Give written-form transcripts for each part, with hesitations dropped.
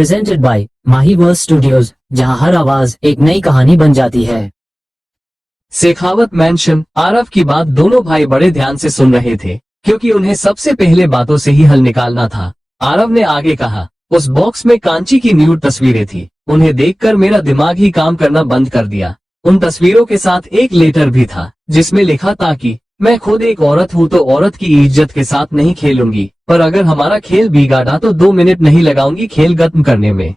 Presented by माहीवर्स studios, जहां हर आवाज एक नई कहानी बन जाती है। शेखावत मैंशन। आरव की बात दोनों भाई बड़े ध्यान से सुन रहे थे, क्योंकि उन्हें सबसे पहले बातों से ही हल निकालना था। आरव ने आगे कहा, उस बॉक्स में कांची की न्यूड तस्वीरें थी। उन्हें देखकर मेरा दिमाग ही काम करना बंद कर दिया। उन तस्वीरों के साथ एक लेटर भी था, जिसमें लिखा था कि मैं खुद एक औरत हूँ तो औरत की इज्जत के साथ नहीं खेलूंगी, पर अगर हमारा खेल बिगाड़ा तो 2 मिनट नहीं लगाऊंगी खेल खत्म करने में।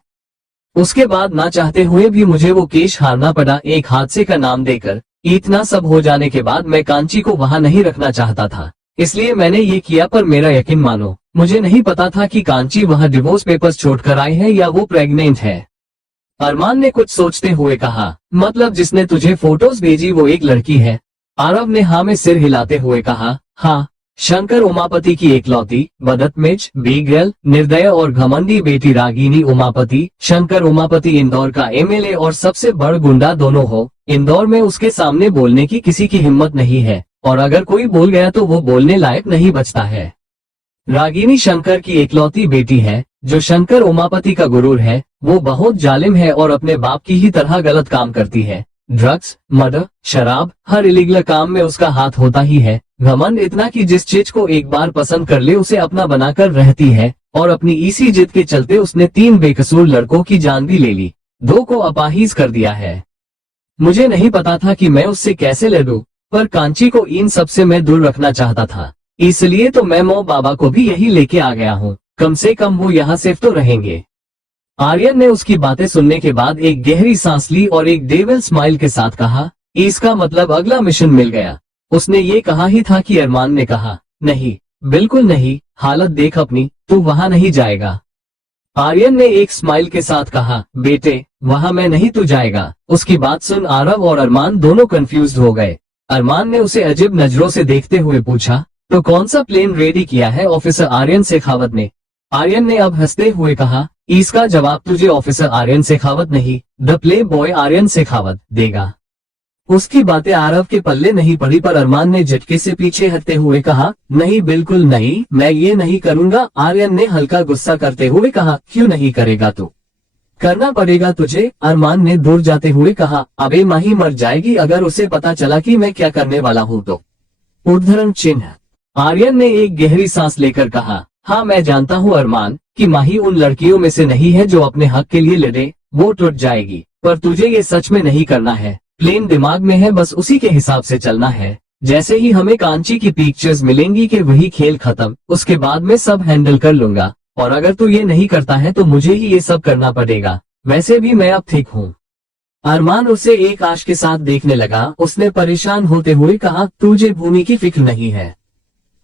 उसके बाद ना चाहते हुए भी मुझे वो केस हारना पड़ा, एक हादसे का नाम देकर। इतना सब हो जाने के बाद मैं कांची को वहाँ नहीं रखना चाहता था, इसलिए मैंने ये किया। पर मेरा यकीन मानो, मुझे नहीं पता था कि कांची वहाँ डिवोर्स पेपर्स छोड़कर आई है या वो प्रेग्नेंट है। अरमान ने कुछ सोचते हुए कहा, मतलब जिसने तुझे फोटोज भेजी वो एक लड़की है? आरव ने हाँ में सिर हिलाते हुए कहा, हाँ, शंकर उमापति की एकलौती, बदतमीज, बेगैल, निर्दय और घमंडी बेटी रागिनी उमापति। शंकर उमापति इंदौर का एमएलए और सबसे बड़ गुंडा दोनों हो। इंदौर में उसके सामने बोलने की किसी की हिम्मत नहीं है, और अगर कोई बोल गया तो वो बोलने लायक नहीं बचता है। रागिनी शंकर की एकलौती बेटी है, जो शंकर उमापति का गुरूर है। वो बहुत जालिम है और अपने बाप की ही तरह गलत काम करती है। ड्रग्स, मर्डर, शराब, हर इलीगल काम में उसका हाथ होता ही है। घमंड इतना कि जिस चीज को एक बार पसंद कर ले उसे अपना बनाकर रहती है, और अपनी इसी जिद के चलते उसने 3 बेकसूर लड़कों की जान भी ले ली, 2 को अपाहिज कर दिया है। मुझे नहीं पता था कि मैं उससे कैसे लड़ूं, पर कांची को इन सब से मैं दूर रखना चाहता था। इसलिए तो मैं मो बाबा को भी यही लेके आ गया हूँ, कम से कम वो यहाँ सेफ तो रहेंगे। आर्यन ने उसकी बातें सुनने के बाद एक गहरी सांस ली और एक डेविल स्माइल के साथ कहा, इसका मतलब अगला मिशन मिल गया। उसने ये कहा ही था कि अरमान ने कहा, नहीं, बिल्कुल नहीं, हालत देख अपनी, तू वहाँ नहीं जाएगा। आर्यन ने एक स्माइल के साथ कहा, बेटे, वहाँ मैं नहीं, तू जाएगा। उसकी बात सुन आरव और अरमान दोनों कंफ्यूज हो गए। अरमान ने उसे अजीब नजरों से देखते हुए पूछा, तो कौन सा प्लेन रेडी किया है ऑफिसर आर्यन शेखावत ने? आर्यन ने अब हंसते हुए कहा, इसका जवाब तुझे ऑफिसर आर्यन शेखावत नहीं, the playboy Aryan Shekhawat देगा। उसकी बातें आरव के पल्ले नहीं पड़ी, पर अरमान ने झटके से पीछे हटते हुए कहा, नहीं, बिल्कुल नहीं, मैं ये नहीं करूंगा। आर्यन ने हल्का गुस्सा करते हुए कहा, क्यों नहीं करेगा तू? करना पड़ेगा तुझे। अरमान ने दूर जाते हुए कहा, अबे माही मर जाएगी अगर उसे पता चला कि मैं क्या करने वाला हूँ तो। उद्धरण चिन्ह। आर्यन ने एक गहरी सांस लेकर कहा, हाँ, मैं जानता हूँ अरमान कि माही उन लड़कियों में से नहीं है जो अपने हक के लिए लड़े। वो टूट जाएगी, पर तुझे ये सच में नहीं करना है। प्लेन दिमाग में है, बस उसी के हिसाब से चलना है। जैसे ही हमें कांची की पिक्चर्स मिलेंगी कि वही खेल खत्म, उसके बाद मैं सब हैंडल कर लूंगा। और अगर तू ये नहीं करता है तो मुझे ही ये सब करना पड़ेगा। वैसे भी मैं अब ठीक हूँ। अरमान उसे एक आश के साथ देखने लगा। उसने परेशान होते हुए कहा, तुझे भूमि की फिक्र नहीं है?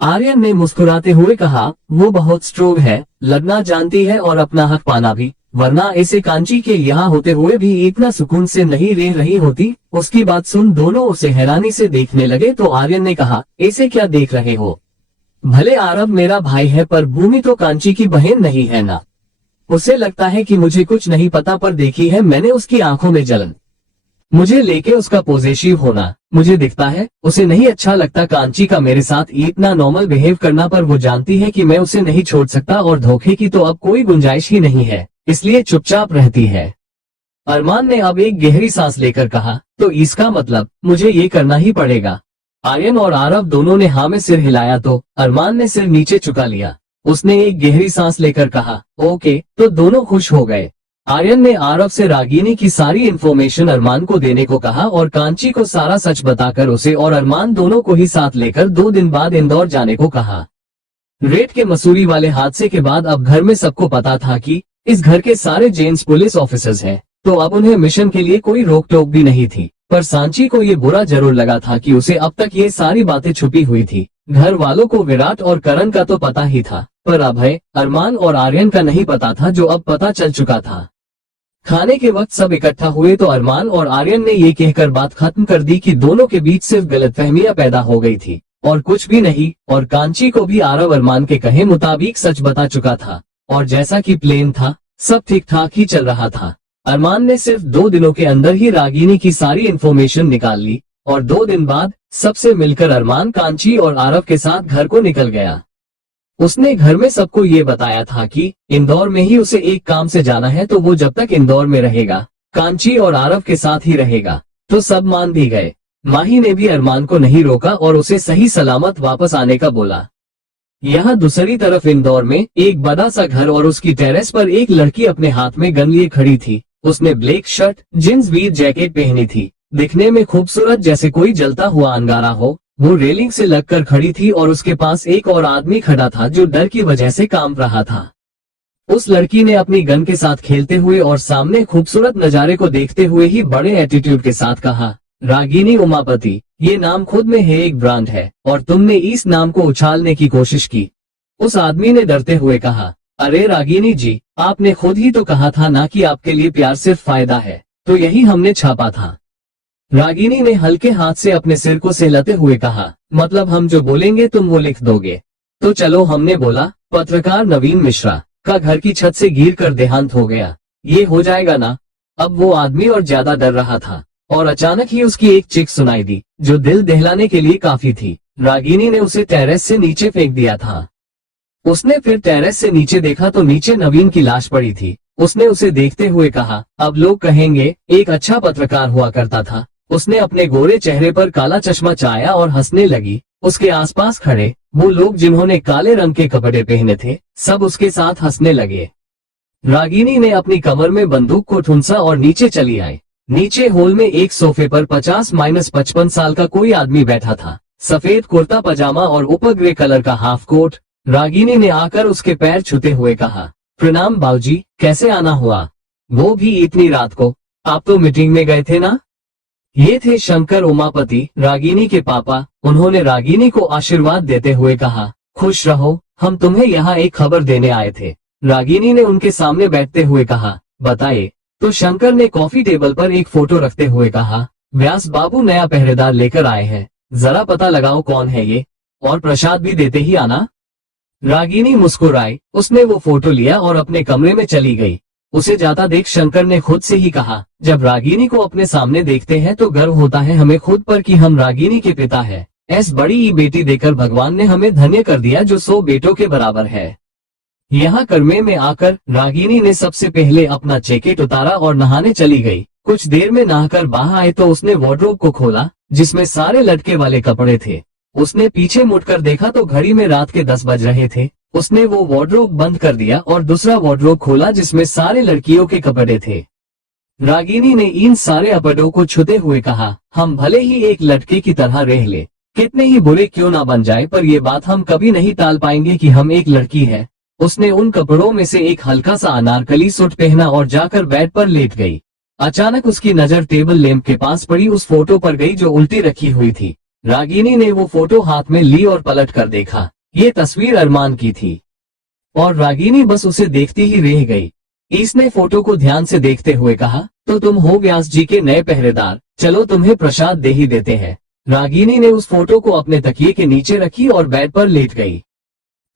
आर्यन ने मुस्कुराते हुए कहा, वो बहुत स्ट्रोंग है, लड़ना जानती है और अपना हक पाना भी, वरना ऐसे कांची के यहाँ होते हुए भी इतना सुकून से नहीं रह रही होती। उसकी बात सुन दोनों उसे हैरानी से देखने लगे तो आर्यन ने कहा, ऐसे क्या देख रहे हो? भले आरव मेरा भाई है, पर भूमि तो कांची की बहन नहीं है ना। उसे लगता है कि मुझे कुछ नहीं पता, पर देखी है मैंने उसकी आंखों में जलन, मुझे लेके उसका पॉजिटिव होना। मुझे दिखता है उसे नहीं अच्छा लगता कांची का मेरे साथ इतना नॉर्मल बिहेव करना, पर वो जानती है कि मैं उसे नहीं छोड़ सकता और धोखे की तो अब कोई गुंजाइश ही नहीं है, इसलिए चुपचाप रहती है। अरमान ने अब एक गहरी सांस लेकर कहा, तो इसका मतलब मुझे ये करना ही पड़ेगा? आर्यन और आरव दोनों ने हाँ में सिर हिलाया तो अरमान ने सिर नीचे चुका लिया। उसने एक गहरी सांस लेकर कहा, ओके, तो दोनों खुश हो गए। आर्यन ने आरव से रागिनी की सारी इन्फॉर्मेशन अरमान को देने को कहा और कांची को सारा सच बताकर उसे और अरमान दोनों को ही साथ लेकर 2 दिन बाद इंदौर जाने को कहा। रेड के मसूरी वाले हादसे के बाद अब घर में सबको पता था कि इस घर के सारे जेंट्स पुलिस ऑफिसर्स हैं, तो अब उन्हें मिशन के लिए कोई रोक टोक भी नहीं थी। पर सांची को ये बुरा जरूर लगा था कि उसे अब तक ये सारी बातें छुपी हुई थी। घर वालों को विराट और करण का तो पता ही था, पर अभय, अरमान और आर्यन का नहीं पता था, जो अब पता चल चुका था। खाने के वक्त सब इकट्ठा हुए तो अरमान और आर्यन ने ये कहकर बात खत्म कर दी कि दोनों के बीच सिर्फ गलतफहमियां पैदा हो गई थी और कुछ भी नहीं। और कांची को भी आरव अरमान के कहे मुताबिक सच बता चुका था, और जैसा कि प्लान था सब ठीक ठाक ही चल रहा था। अरमान ने सिर्फ 2 दिनों के अंदर ही रागिनी की सारी इन्फॉर्मेशन निकाल ली और 2 दिन बाद सबसे मिलकर अरमान कांची और आरव के साथ घर को निकल गया। उसने घर में सबको ये बताया था कि इंदौर में ही उसे एक काम से जाना है, तो वो जब तक इंदौर में रहेगा कांची और आरव के साथ ही रहेगा। तो सब मान भी गए। माही ने भी अरमान को नहीं रोका और उसे सही सलामत वापस आने का बोला। यहाँ दूसरी तरफ इंदौर में एक बड़ा सा घर और उसकी टेरेस पर एक लड़की अपने हाथ में गन लिए खड़ी थी। उसने ब्लैक शर्ट, जींस वीर जैकेट पहनी थी, दिखने में खूबसूरत जैसे कोई जलता हुआ अंगारा हो। वो रेलिंग से लगकर खड़ी थी और उसके पास एक और आदमी खड़ा था जो डर की वजह से कांप रहा था। उस लड़की ने अपनी गन के साथ खेलते हुए और सामने खूबसूरत नजारे को देखते हुए ही बड़े एटीट्यूड के साथ कहा, रागिनी उमापति, ये नाम खुद में है एक ब्रांड है और तुमने इस नाम को उछालने की कोशिश की। उस आदमी ने डरते हुए कहा, अरे रागिनी जी, आपने खुद ही तो कहा था ना कि आपके लिए प्यार सिर्फ फायदा है, तो यही हमने छापा था। रागिनी ने हल्के हाथ से अपने सिर को सहलाते हुए कहा, मतलब हम जो बोलेंगे तुम वो लिख दोगे? तो चलो, हमने बोला। पत्रकार नवीन मिश्रा का घर की छत से गिरकर देहांत हो गया, ये हो जाएगा ना? अब वो आदमी और ज्यादा डर रहा था और अचानक ही उसकी एक चिक सुनाई दी जो दिल दहलाने के लिए काफी थी। रागिनी ने उसे टेरेस से नीचे फेंक दिया था। उसने फिर टेरेस से नीचे देखा तो नीचे नवीन की लाश पड़ी थी। उसने उसे देखते हुए कहा, अब लोग कहेंगे एक अच्छा पत्रकार हुआ करता था। उसने अपने गोरे चेहरे पर काला चश्मा चाया और हंसने लगी। उसके आसपास खड़े वो लोग जिन्होंने काले रंग के कपड़े पहने थे, सब उसके साथ हंसने लगे। रागिनी ने अपनी कमर में बंदूक को ठुनसा और नीचे चली आई। नीचे हॉल में एक सोफे पर 50-55 साल का कोई आदमी बैठा था, सफेद कुर्ता पजामा और ऊपर ग्रे कलर का हाफ कोट। रागिनी ने आकर उसके पैर छूते हुए कहा, प्रणाम बाबूजी, कैसे आना हुआ? वो भी इतनी रात को? आप तो मीटिंग में गए थे ना? ये थे शंकर उमापति, रागिनी के पापा। उन्होंने रागिनी को आशीर्वाद देते हुए कहा, खुश रहो, हम तुम्हें यहाँ एक खबर देने आए थे। रागिनी ने उनके सामने बैठते हुए कहा, बताइए। तो शंकर ने कॉफी टेबल पर एक फोटो रखते हुए कहा, व्यास बाबू नया पहरेदार लेकर आए हैं, जरा पता लगाओ कौन है ये, और प्रसाद भी देते ही आना। रागिनी मुस्कुराई। उसने वो फोटो लिया और अपने कमरे में चली गई। उसे जाता देख शंकर ने खुद से ही कहा, जब रागिनी को अपने सामने देखते हैं तो गर्व होता है हमें खुद पर कि हम रागिनी के पिता हैं। ऐस बड़ी ही बेटी देकर भगवान ने हमें धन्य कर दिया जो 100 बेटों के बराबर है। यहाँ कमरे में आकर रागिनी ने सबसे पहले अपना जैकेट उतारा और नहाने चली गई। कुछ देर में नहाकर बाहर आए तो उसने वार्डरोब को खोला जिसमें सारे लटके वाले कपड़े थे। उसने पीछे मुड़कर देखा तो घड़ी में रात के 10 बज रहे थे। उसने वो वार्डरोब बंद कर दिया और दूसरा वार्डरोब खोला जिसमें सारे लड़कियों के कपड़े थे। रागिनी ने इन सारे कपड़ों को छूते हुए कहा, हम भले ही एक लड़के की तरह रह ले, कितने ही बुरे क्यों ना बन जाए, पर ये बात हम कभी नहीं टाल पाएंगे कि हम एक लड़की है। उसने उन कपड़ों में से एक हल्का सा अनारकली सूट पहना और जाकर बेड पर लेट गई। अचानक उसकी नजर टेबल लैंप के पास पड़ी उस फोटो पर गई जो उल्टी रखी हुई थी। रागिनी ने वो फोटो हाथ में ली और पलट कर देखा। ये तस्वीर अरमान की थी और रागिनी बस उसे देखती ही रह गई। इसने फोटो को ध्यान से देखते हुए कहा, तो तुम हो व्यास जी के नए पहरेदार, चलो तुम्हें प्रसाद दे ही देते हैं। रागिनी ने उस फोटो को अपने तकिए के नीचे रखी और बेड पर लेट गई।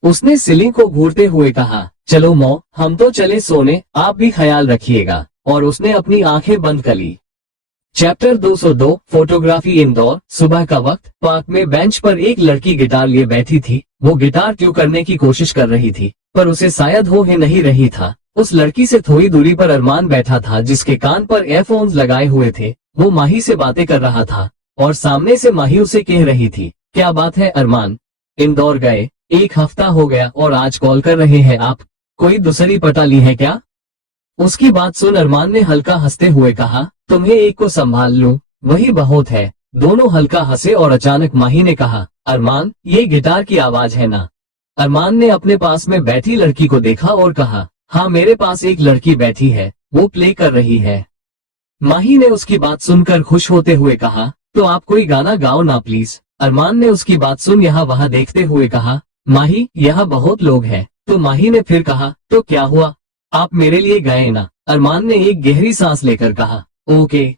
उसने सीलिंग को घूरते हुए कहा, चलो मौ, हम तो चले सोने, आप भी ख्याल रखिएगा। और उसने अपनी आंखें बंद कर ली। Chapter 202 photography Indore. सुबह का वक्त, पार्क में बेंच पर एक लड़की गिटार लिए बैठी थी। वो गिटार ट्यून करने की कोशिश कर रही थी पर उसे शायद हो ही नहीं रही था। उस लड़की से थोड़ी दूरी पर अरमान बैठा था जिसके कान पर एयरफोन्स लगाए हुए थे। वो माही से बातें कर रहा था और सामने से माही उसे कह रही थी, क्या बात है अरमान, इंदौर गए 1 हफ्ता हो गया और आज कॉल कर रहे हैं आप, कोई दूसरी पटा ली है क्या? उसकी बात सुन अरमान ने हल्का हंसते हुए कहा, तुम्हें एक को संभाल लूं, वही बहुत है। दोनों हल्का हंसे और अचानक माही ने कहा, अरमान, ये गिटार की आवाज है ना? अरमान ने अपने पास में बैठी लड़की को देखा और कहा, हाँ मेरे पास एक लड़की बैठी है, वो प्ले कर रही है। माही ने उसकी बात सुनकर खुश होते हुए कहा, तो आप कोई गाना गाओ ना प्लीज। अरमान ने उसकी बात सुन यहाँ वहाँ देखते हुए कहा, माही यहाँ बहुत लोग हैं। तो माही ने फिर कहा, तो क्या हुआ, आप मेरे लिए गाए ना? अरमान ने एक गहरी सांस लेकर कहा, ओके।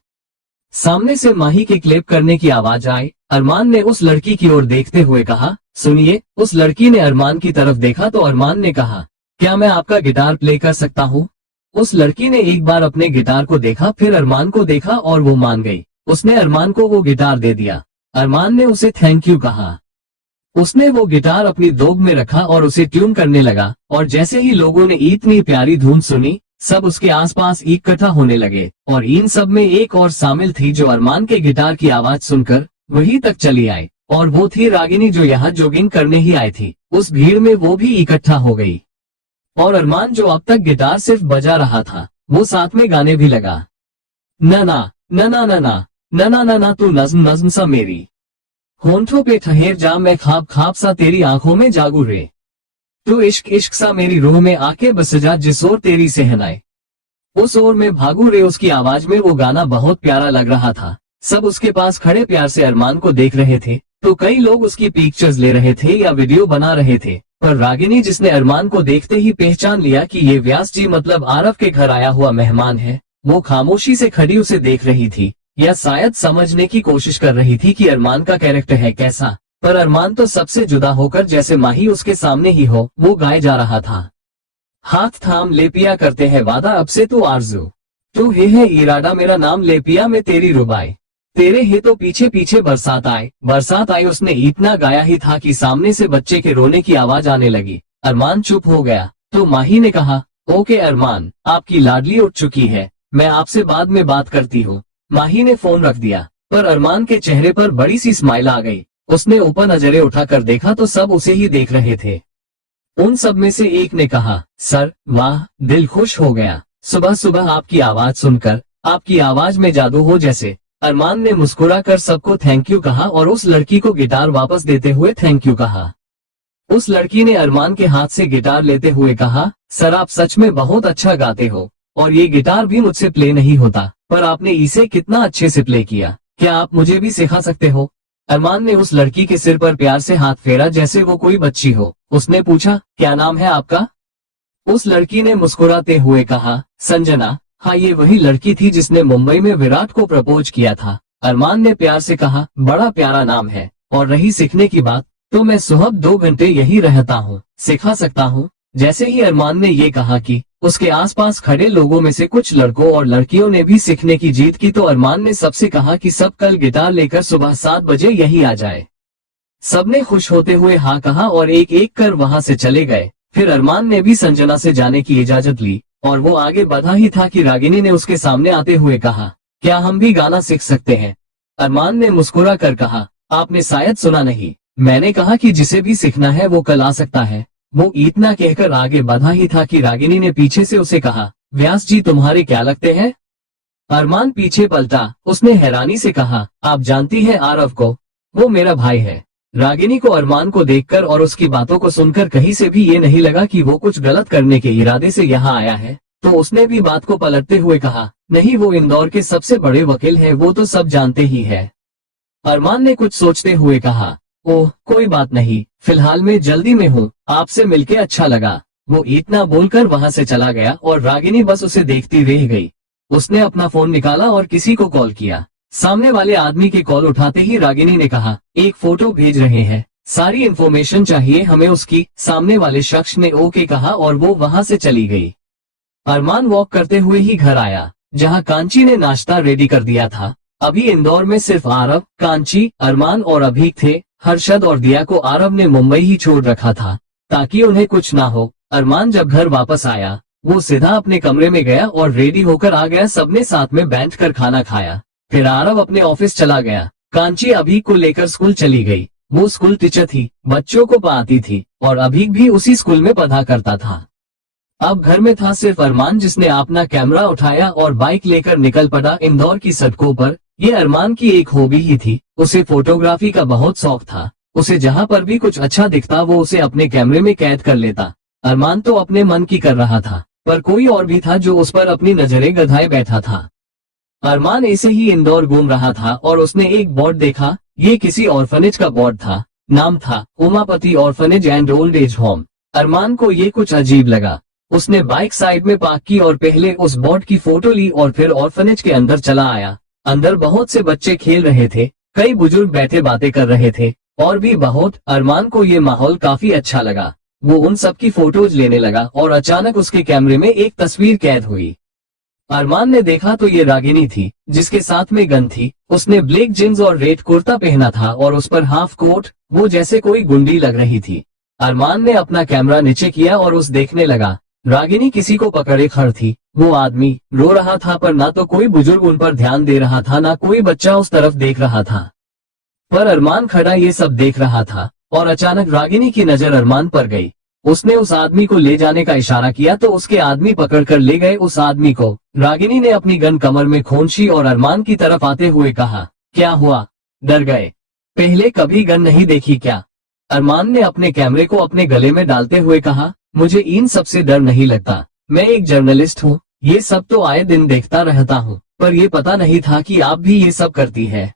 सामने से माही के क्लैप करने की आवाज आई। अरमान ने उस लड़की की ओर देखते हुए कहा, सुनिए। उस लड़की ने अरमान की तरफ देखा तो अरमान ने कहा, क्या मैं आपका गिटार प्ले कर सकता हूँ? उस लड़की ने एक बार अपने गिटार को देखा, फिर अरमान को देखा और वो मान गई। उसने अरमान को वो गिटार दे दिया। अरमान ने उसे थैंक यू कहा। उसने वो गिटार अपनी दोग में रखा और उसे ट्यून करने लगा, और जैसे ही लोगों ने इतनी प्यारी धुन सुनी, सब उसके आसपास इकट्ठा होने लगे। और इन सब में एक और शामिल थी जो अरमान के गिटार की आवाज सुनकर वहीं तक चली आई, और वो थी रागिनी जो यहाँ जॉगिंग करने ही आई थी। उस भीड़ में वो भी इकट्ठा हो गई, और अरमान जो अब तक गिटार सिर्फ बजा रहा था, वो साथ में गाने भी लगा। नना नना नना नना नना तू नज्म नज्म सा मेरी होंठों पे ठहर जा, मैं ख्वाब ख्वाब सा तेरी आंखों में जागू रे, तू इश्क इश्क सा मेरी रूह में आके बस जा, जिस ओर तेरी सहनाई उस ओर में भागू रे। उसकी आवाज में वो गाना बहुत प्यारा लग रहा था। सब उसके पास खड़े प्यार से अरमान को देख रहे थे, तो कई लोग उसकी पिक्चर्स ले रहे थे या वीडियो बना रहे थे। पर रागिनी, जिसने अरमान को देखते ही पहचान लिया कि ये व्यास जी मतलब आरव के घर आया हुआ मेहमान है, वो खामोशी से खड़ी उसे देख रही थी, या शायद समझने की कोशिश कर रही थी कि अरमान का कैरेक्टर है कैसा। पर अरमान तो सबसे जुदा होकर जैसे माही उसके सामने ही हो, वो गाए जा रहा था। हाथ थाम ले पिया करते हैं वादा, अब से तू आरज़ू, तू है इरादा, मेरा नाम ले पिया मैं तेरी रुबाई, तेरे ही तो पीछे पीछे बरसात आई। उसने इतना गाया ही था कि सामने से बच्चे के रोने की आवाज आने लगी। अरमान चुप हो गया, तो माही ने कहा, ओके अरमान, आपकी लाडली उठ चुकी है, मैं आपसे बाद में बात करती हूँ। माही ने फोन रख दिया, पर अरमान के चेहरे पर बड़ी सी स्माइल आ गई। उसने ऊपर नजरें उठाकर देखा तो सब उसे ही देख रहे थे। उन सब में से एक ने कहा, सर वाह, दिल खुश हो गया, सुबह सुबह आपकी आवाज सुनकर, आपकी आवाज में जादू हो जैसे। अरमान ने मुस्कुराकर सबको थैंक यू कहा और उस लड़की को गिटार वापस देते हुए थैंक यू कहा। उस लड़की ने अरमान के हाथ से गिटार लेते हुए कहा, सर आप सच में बहुत अच्छा गाते हो, और ये गिटार भी मुझसे प्ले नहीं होता, पर आपने इसे कितना अच्छे से प्ले किया, क्या आप मुझे भी सिखा सकते हो? अरमान ने उस लड़की के सिर पर प्यार से हाथ फेरा जैसे वो कोई बच्ची हो। उसने पूछा, क्या नाम है आपका? उस लड़की ने मुस्कुराते हुए कहा, संजना। हाँ, ये वही लड़की थी जिसने मुंबई में विराट को प्रपोज किया था। अरमान ने प्यार से कहा, बड़ा प्यारा नाम है, और रही सीखने की बात, तो मैं सुबह 2 घंटे यही रहता हूँ, सिखा सकता हूँ। जैसे ही अरमान ने ये कहा कि उसके आसपास खड़े लोगों में से कुछ लड़कों और लड़कियों ने भी सीखने की जीत की, तो अरमान ने सबसे कहा कि सब कल गिटार लेकर सुबह 7 बजे यही आ जाए। सबने खुश होते हुए हाँ कहा और एक एक कर वहां से चले गए। फिर अरमान ने भी संजना से जाने की इजाजत ली, और वो आगे बढ़ा ही था कि रागिनी ने उसके सामने आते हुए कहा, क्या हम भी गाना सीख सकते हैं? अरमान ने मुस्कुरा कर कहा, आपने शायद सुना नहीं, मैंने कहा कि जिसे भी सीखना है वो कल आ सकता है। वो इतना कहकर आगे बढ़ा ही था कि रागिनी ने पीछे से उसे कहा, व्यास जी तुम्हारे क्या लगते हैं? अरमान पीछे पलटा, उसने हैरानी से कहा, आप जानती हैं आरव को? वो मेरा भाई है। रागिनी को अरमान को देखकर और उसकी बातों को सुनकर कहीं से भी ये नहीं लगा कि वो कुछ गलत करने के इरादे से यहाँ आया है, तो उसने भी बात को पलटते हुए कहा, नहीं, वो इंदौर के सबसे बड़े वकील है, वो तो सब जानते ही है। अरमान ने कुछ सोचते हुए कहा, ओह कोई बात नहीं, फिलहाल मैं जल्दी में हूँ, आपसे मिलके अच्छा लगा। वो इतना बोलकर वहां से चला गया और रागिनी बस उसे देखती रह गई। उसने अपना फोन निकाला और किसी को कॉल किया। सामने वाले आदमी की कॉल उठाते ही रागिनी ने कहा, एक फोटो भेज रहे हैं, सारी इन्फॉर्मेशन चाहिए हमें उसकी। सामने वाले शख्स ने ओके कहा और वो वहां से चली गई। अरमान वॉक करते हुए ही घर आया, जहां कांची ने नाश्ता रेडी कर दिया था। अभी इंदौर में सिर्फ आरव, कांची, अरमान और अभीक थे। हर्षद और दिया को आरव ने मुंबई ही छोड़ रखा था, ताकि उन्हें कुछ ना हो। अरमान जब घर वापस आया, वो सीधा अपने कमरे में गया और रेडी होकर आ गया। सबने साथ में बैठकर खाना खाया। फिर आरव अपने ऑफिस चला गया। कांची अभीक को लेकर स्कूल चली गई। वो स्कूल टीचर थी, बच्चों को पढ़ाती थी, और अभीक भी उसी स्कूल में पढ़ा करता था। अब घर में था सिर्फ अरमान, जिसने अपना कैमरा उठाया और बाइक लेकर निकल पड़ा इंदौर की सड़कों पर। ये अरमान की एक हॉबी ही थी, उसे फोटोग्राफी का बहुत शौक था। उसे जहां पर भी कुछ अच्छा दिखता वो उसे अपने कैमरे में कैद कर लेता। अरमान तो अपने मन की कर रहा था, पर कोई और भी था जो उस पर अपनी नजरें गधाए बैठा था। अरमान ऐसे ही इंदौर घूम रहा था और उसने एक बोर्ड देखा। ये किसी ऑर्फनेज का बोर्ड था। नाम था Umapati orphanage and old age home. Armaan को ये कुछ अजीब लगा। उसने बाइक साइड में पार्क की और पहले उस बोर्ड की फोटो ली और फिर ऑर्फनेज के अंदर चला आया। अंदर बहुत से बच्चे खेल रहे थे, कई बुजुर्ग बैठे बातें कर रहे थे, और भी बहुत। अरमान को ये माहौल काफी अच्छा लगा। वो उन सब की फोटोज लेने लगा और अचानक उसके कैमरे में एक तस्वीर कैद हुई। अरमान ने देखा तो ये रागिनी थी, जिसके साथ में गन थी। उसने ब्लैक जींस और रेड कुर्ता पहना था और उस पर हाफ कोट, वो जैसे कोई गुंडी लग रही थी। अरमान ने अपना कैमरा नीचे किया और उस देखने लगा। रागिनी किसी को पकड़े खड़ी थी। वो आदमी रो रहा था, पर ना तो कोई बुजुर्ग उन पर ध्यान दे रहा था, ना कोई बच्चा उस तरफ देख रहा था। पर अरमान खड़ा ये सब देख रहा था और अचानक रागिनी की नजर अरमान पर गई। उसने उस आदमी को ले जाने का इशारा किया तो उसके आदमी पकड़कर ले गए उस आदमी को। रागिनी ने अपनी गन कमर में खोंची और अरमान की तरफ आते हुए कहा, क्या हुआ, डर गए? पहले कभी गन नहीं देखी क्या? अरमान ने अपने कैमरे को अपने गले में डालते हुए कहा, मुझे इन सब से डर नहीं लगता। मैं एक जर्नलिस्ट हूँ, ये सब तो आए दिन देखता रहता हूँ, पर ये पता नहीं था कि आप भी ये सब करती है।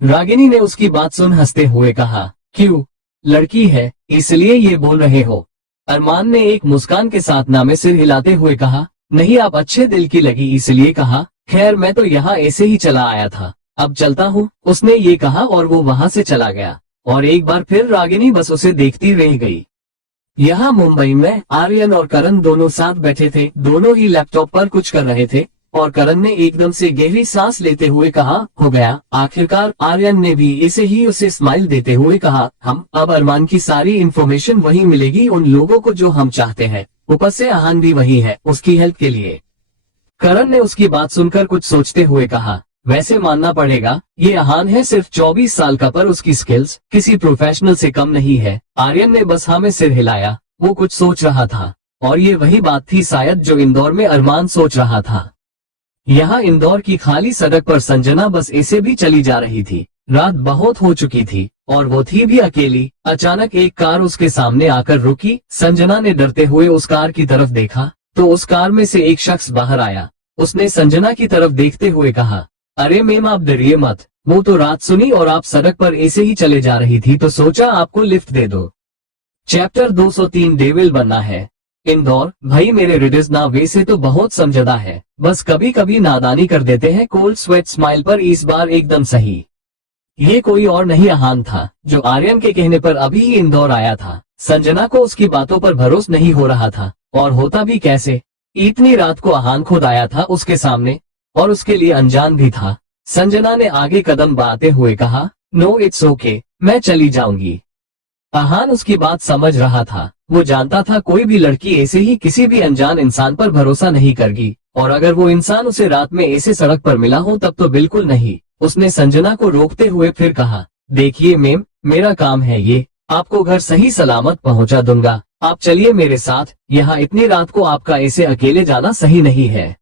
रागिनी ने उसकी बात सुन हंसते हुए कहा, क्यों, लड़की है इसलिए ये बोल रहे हो? अरमान ने एक मुस्कान के साथ नामे सिर हिलाते हुए कहा, नहीं, आप अच्छे दिल की लगी इसलिए कहा। खैर मैं तो यहाँ ऐसे ही चला आया था, अब चलता हूँ। उसने ये कहा और वो वहाँ से चला गया और एक बार फिर रागिनी बस उसे देखती रह गई। यहाँ मुंबई में आर्यन और करण दोनों साथ बैठे थे। दोनों ही लैपटॉप पर कुछ कर रहे थे और करण ने एकदम से गहरी सांस लेते हुए कहा, हो गया आखिरकार। आर्यन ने भी ऐसे ही उसे स्माइल देते हुए कहा, हम अब अरमान की सारी इन्फॉर्मेशन वही मिलेगी उन लोगों को जो हम चाहते हैं, ऊपर से आहान भी वही है उसकी हेल्प के लिए। करण ने उसकी बात सुनकर कुछ सोचते हुए कहा, वैसे मानना पड़ेगा ये आहान है सिर्फ 24 साल का, पर उसकी स्किल्स किसी प्रोफेशनल से कम नहीं है। आर्यन ने बस हाँ में सिर हिलाया। वो कुछ सोच रहा था और ये वही बात थी शायद जो इंदौर में अरमान सोच रहा था। यहाँ इंदौर की खाली सड़क पर संजना बस ऐसे भी चली जा रही थी। रात बहुत हो चुकी थी और वो थी भी अकेली। अचानक एक कार उसके सामने आकर रुकी। संजना ने डरते हुए उस कार की तरफ देखा तो उस कार में से एक शख्स बाहर आया। उसने संजना की तरफ देखते हुए कहा, अरे मैम आप डरिए मत, वो तो रात सुनी और आप सड़क पर ऐसे ही चले जा रही थी तो सोचा आपको लिफ्ट दे दो। चैप्टर 203 डेविल बनना है। इंदौर भाई मेरे रीडर्स ना वैसे तो बहुत समझदा है, बस कभी कभी नादानी कर देते हैं। कोल्ड स्वेट स्माइल पर इस बार एकदम सही। ये कोई और नहीं आहान था जो आर्यन के कहने पर अभी ही इंदौर आया था। संजना को उसकी बातों पर भरोसा नहीं हो रहा था और होता भी कैसे, इतनी रात को आहान खुद आया था उसके सामने और उसके लिए अनजान भी था। संजना ने आगे कदम बढ़ाते हुए कहा, नो इट्स ओके, मैं चली जाऊंगी। आहान उसकी बात समझ रहा था। वो जानता था कोई भी लड़की ऐसे ही किसी भी अनजान इंसान पर भरोसा नहीं करेगी और अगर वो इंसान उसे रात में ऐसे सड़क पर मिला हो तब तो बिल्कुल नहीं। उसने संजना को रोकते हुए फिर कहा, देखिए मैम, मेरा काम है ये, आपको घर सही सलामत पहुंचा दूंगा, आप चलिए मेरे साथ। यहाँ इतनी रात को आपका ऐसे अकेले जाना सही नहीं है।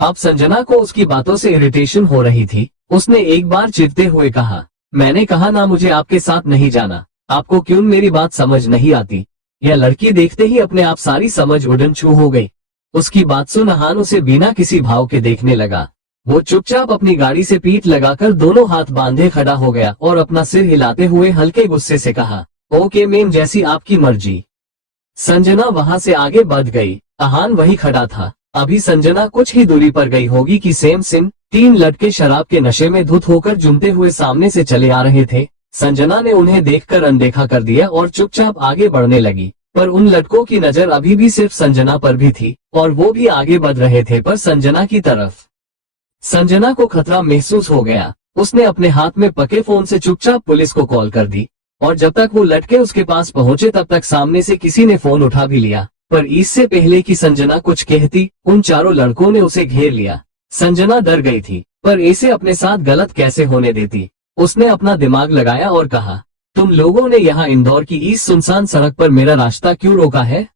अब संजना को उसकी बातों से इरिटेशन हो रही थी। उसने एक बार चिढ़ते हुए कहा, मैंने कहा ना मुझे आपके साथ नहीं जाना, आपको क्यों मेरी बात समझ नहीं आती? यह लड़की देखते ही अपने आप सारी समझ उड़न छू हो गई। उसकी बात सुन आहान उसे बिना किसी भाव के देखने लगा। वो चुपचाप अपनी गाड़ी से पीठ लगाकर दोनों हाथ बांधे खड़ा हो गया और अपना सिर हिलाते हुए हल्के गुस्से से कहा, ओके मैम, जैसी आपकी मर्जी। संजना वहां से आगे बढ़ गई। आहान वही खड़ा था। अभी संजना कुछ ही दूरी पर गई होगी कि सेम सिम 3 लड़के शराब के नशे में धुत होकर झूमते हुए सामने से चले आ रहे थे। संजना ने उन्हें देखकर अनदेखा कर दिया और चुपचाप आगे बढ़ने लगी, पर उन लड़कों की नजर अभी भी सिर्फ संजना पर भी थी और वो भी आगे बढ़ रहे थे पर संजना की तरफ। संजना को खतरा महसूस हो गया। उसने अपने हाथ में पके फोन से चुपचाप पुलिस को कॉल कर दी और जब तक वो लड़के उसके पास पहुंचे तब तक सामने से किसी ने फोन उठा भी लिया, पर इससे पहले कि संजना कुछ कहती उन चारों लड़कों ने उसे घेर लिया। संजना डर गई थी, पर ऐसे अपने साथ गलत कैसे होने देती। उसने अपना दिमाग लगाया और कहा, तुम लोगों ने यहाँ इंदौर की इस सुनसान सड़क पर मेरा रास्ता क्यों रोका है?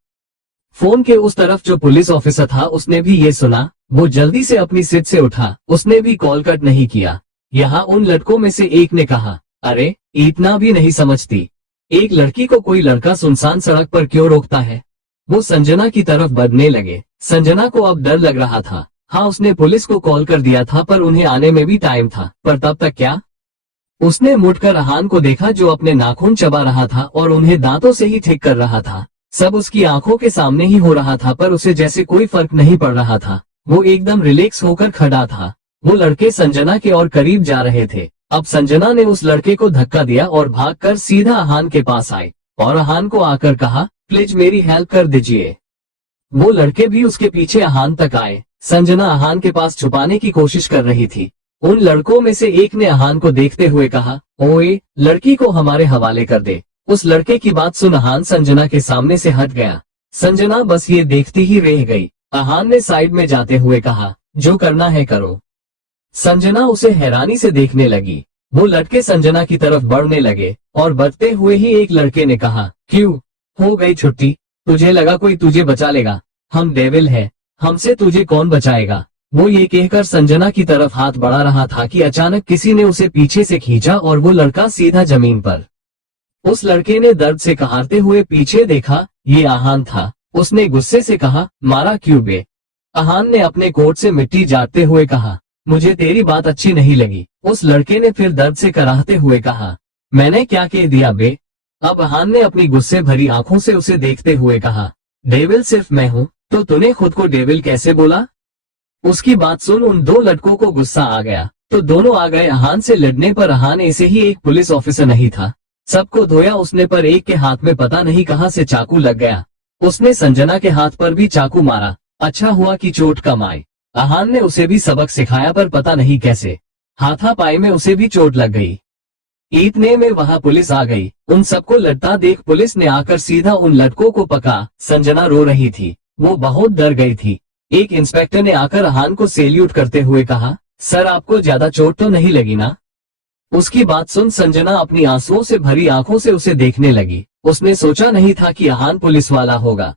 फोन के उस तरफ जो पुलिस ऑफिसर था उसने भी ये सुना। वो जल्दी से अपनी सीट से उठा। उसने भी कॉल कट नहीं किया। यहाँ उन लड़कों में से एक ने कहा, अरे इतना भी नहीं समझती, एक लड़की को कोई लड़का सुनसान सड़क पर क्यों रोकता है? वो संजना की तरफ बढ़ने लगे। संजना को अब डर लग रहा था। हाँ, उसने पुलिस को कॉल कर दिया था पर उन्हें आने में भी टाइम था, पर तब तक क्या? उसने मुड़कर आहान को देखा जो अपने नाखून चबा रहा था और उन्हें दांतों से ही ठीक कर रहा था। सब उसकी आंखों के सामने ही हो रहा था पर उसे जैसे कोई फर्क नहीं पड़ रहा था। वो एकदम रिलैक्स होकर खड़ा था। वो लड़के संजना के और करीब जा रहे थे। अब संजना ने उस लड़के को धक्का दिया और भागकर सीधा आहान के पास आए और आहान को आकर कहा, प्लीज मेरी हेल्प कर दीजिए। वो लड़के भी उसके पीछे आहान तक आए। संजना अहान के पास छुपाने की कोशिश कर रही थी। उन लड़कों में से एक ने अहान को देखते हुए कहा, ओए, लड़की को हमारे हवाले कर दे। उस लड़के की बात सुन अहान संजना के सामने से हट गया। संजना बस ये देखती ही रह गई। अहान ने साइड में जाते हुए कहा, जो करना है करो। संजना उसे हैरानी से देखने लगी। वो लड़के संजना की तरफ बढ़ने लगे और बढ़ते हुए ही एक लड़के ने कहा, क्यों, हो गई छुट्टी? तुझे लगा कोई तुझे बचा लेगा? हम डेविल है, हमसे तुझे कौन बचाएगा? वो ये कहकर संजना की तरफ हाथ बढ़ा रहा था कि अचानक किसी ने उसे पीछे से खींचा और वो लड़का सीधा जमीन पर। उस लड़के ने दर्द से कहारते हुए पीछे देखा, ये अहान था। उसने गुस्से से कहा, मारा क्यों बे? अहान ने अपने कोट से मिट्टी जाते हुए कहा, मुझे तेरी बात अच्छी नहीं लगी। उस लड़के ने फिर दर्द से कराहते हुए कहा, मैंने क्या कह दिया बे? अब अहान ने अपनी गुस्से भरी आंखों से उसे देखते हुए कहा, डेविल सिर्फ मैं हूँ, तो तूने खुद को डेविल कैसे बोला? उसकी बात सुन उन दो लड़कों को गुस्सा आ गया, तो दोनों आ गए अहान से लड़ने पर। अहान ऐसे ही एक पुलिस ऑफिसर नहीं था। सबको धोया उसने, पर एक के हाथ में पता नहीं कहां से चाकू लग गया। उसने संजना के हाथ पर भी चाकू मारा। अच्छा हुआ कि चोट कम आई। अहान ने उसे भी सबक सिखाया, पर पता नहीं कैसे हाथापाई में उसे भी चोट लग गई। इतने में वहां पुलिस आ गई। उन सबको लड़ता देख पुलिस ने आकर सीधा उन लड़कों को पकड़ा। संजना रो रही थी, वो बहुत डर गई थी। एक इंस्पेक्टर ने आकर अहान को सैल्यूट करते हुए कहा, सर आपको ज्यादा चोट तो नहीं लगी ना? उसकी बात सुन संजना अपनी आंसुओं से भरी आंखों से उसे देखने लगी। उसने सोचा नहीं था कि अहान पुलिस वाला होगा।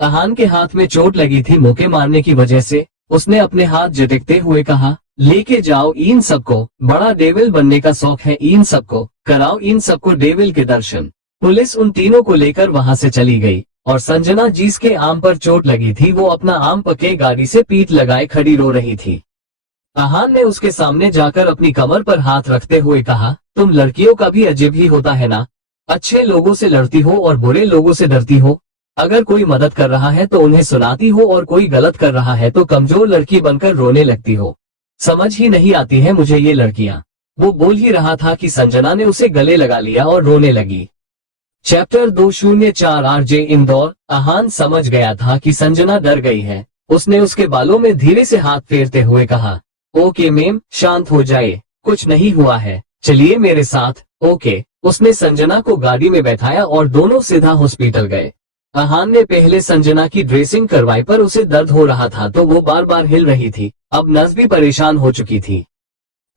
अहान के हाथ में चोट लगी थी मुक्के मारने की वजह से। उसने अपने हाथ झटकते हुए कहा, लेके जाओ इन सबको, बड़ा डेविल बनने का शौक है इन सबको, कराओ इन सबको डेविल के दर्शन। पुलिस उन तीनों को लेकर वहां से चली गई और संजना जिसके आम पर चोट लगी थी वो अपना आम पके गाड़ी से पीठ लगाए खड़ी रो रही थी। अहान ने उसके सामने जाकर अपनी कमर पर हाथ रखते हुए कहा, तुम लड़कियों का भी अजीब ही होता है ना? अच्छे लोगों से लड़ती हो और बुरे लोगों से डरती हो। अगर कोई मदद कर रहा है तो उन्हें सुनाती हो और कोई गलत कर रहा है तो कमजोर लड़की बनकर रोने लगती हो। समझ ही नहीं आती है मुझे ये लड़कियां। वो बोल ही रहा था कि संजना ने उसे गले लगा लिया और रोने लगी। Chapter 204 RJ Indore. अहान समझ गया था कि संजना डर गई है। उसने उसके बालों में धीरे से हाथ फेरते हुए कहा, ओके मैम, शांत हो जाए, कुछ नहीं हुआ है, चलिए मेरे साथ। ओके। उसने संजना को गाड़ी में बैठाया और दोनों सीधा हॉस्पिटल गए। अहान ने पहले संजना की ड्रेसिंग करवाई, पर उसे दर्द हो रहा था तो वो बार बार हिल रही थी। अब नर्स भी परेशान हो चुकी थी,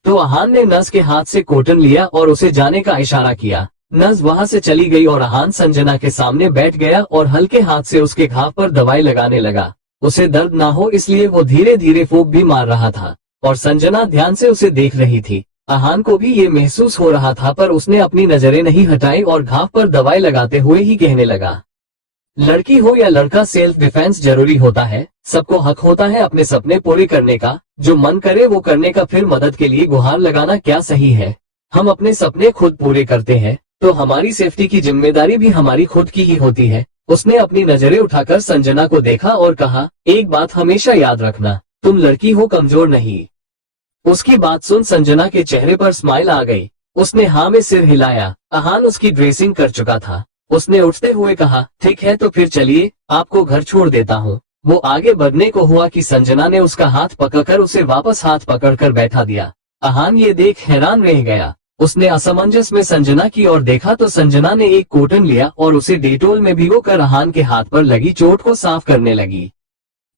तो अहान ने नर्स के हाथ से कॉटन लिया और उसे जाने का इशारा किया। नर्स वहां से चली गई और अहान संजना के सामने बैठ गया और हल्के हाथ से उसके घाव पर दवाई लगाने लगा। उसे दर्द ना हो इसलिए वो धीरे धीरे फूंक भी मार रहा था और संजना ध्यान से उसे देख रही थी। अहान को भी ये महसूस हो रहा था, पर उसने अपनी नजरें नहीं हटाई और घाव पर दवाई लगाते हुए ही कहने लगा, लड़की हो या लड़का, सेल्फ डिफेंस जरूरी होता है। सबको हक होता है अपने सपने पूरे करने का, जो मन करे वो करने का। फिर मदद के लिए गुहार लगाना क्या सही है? हम अपने सपने खुद पूरे करते हैं तो हमारी सेफ्टी की जिम्मेदारी भी हमारी खुद की ही होती है। उसने अपनी नजरें उठाकर संजना को देखा और कहा, एक बात हमेशा याद रखना, तुम लड़की हो, कमजोर नहीं। उसकी बात सुन संजना के चेहरे पर स्माइल आ गई। उसने हाँ में सिर हिलाया। अहान उसकी ड्रेसिंग कर चुका था। उसने उठते हुए कहा, ठीक है तो फिर चलिए, आपको घर छोड़ देता हूँ। वो आगे बढ़ने को हुआ कि संजना ने उसका हाथ पकड़कर उसे वापस हाथ पकड़कर बैठा दिया। अहान ये देख हैरान रह गया। उसने असमंजस में संजना की ओर देखा तो संजना ने एक कॉटन लिया और उसे डेटोल में भिगोकर अहान के हाथ पर लगी चोट को साफ करने लगी।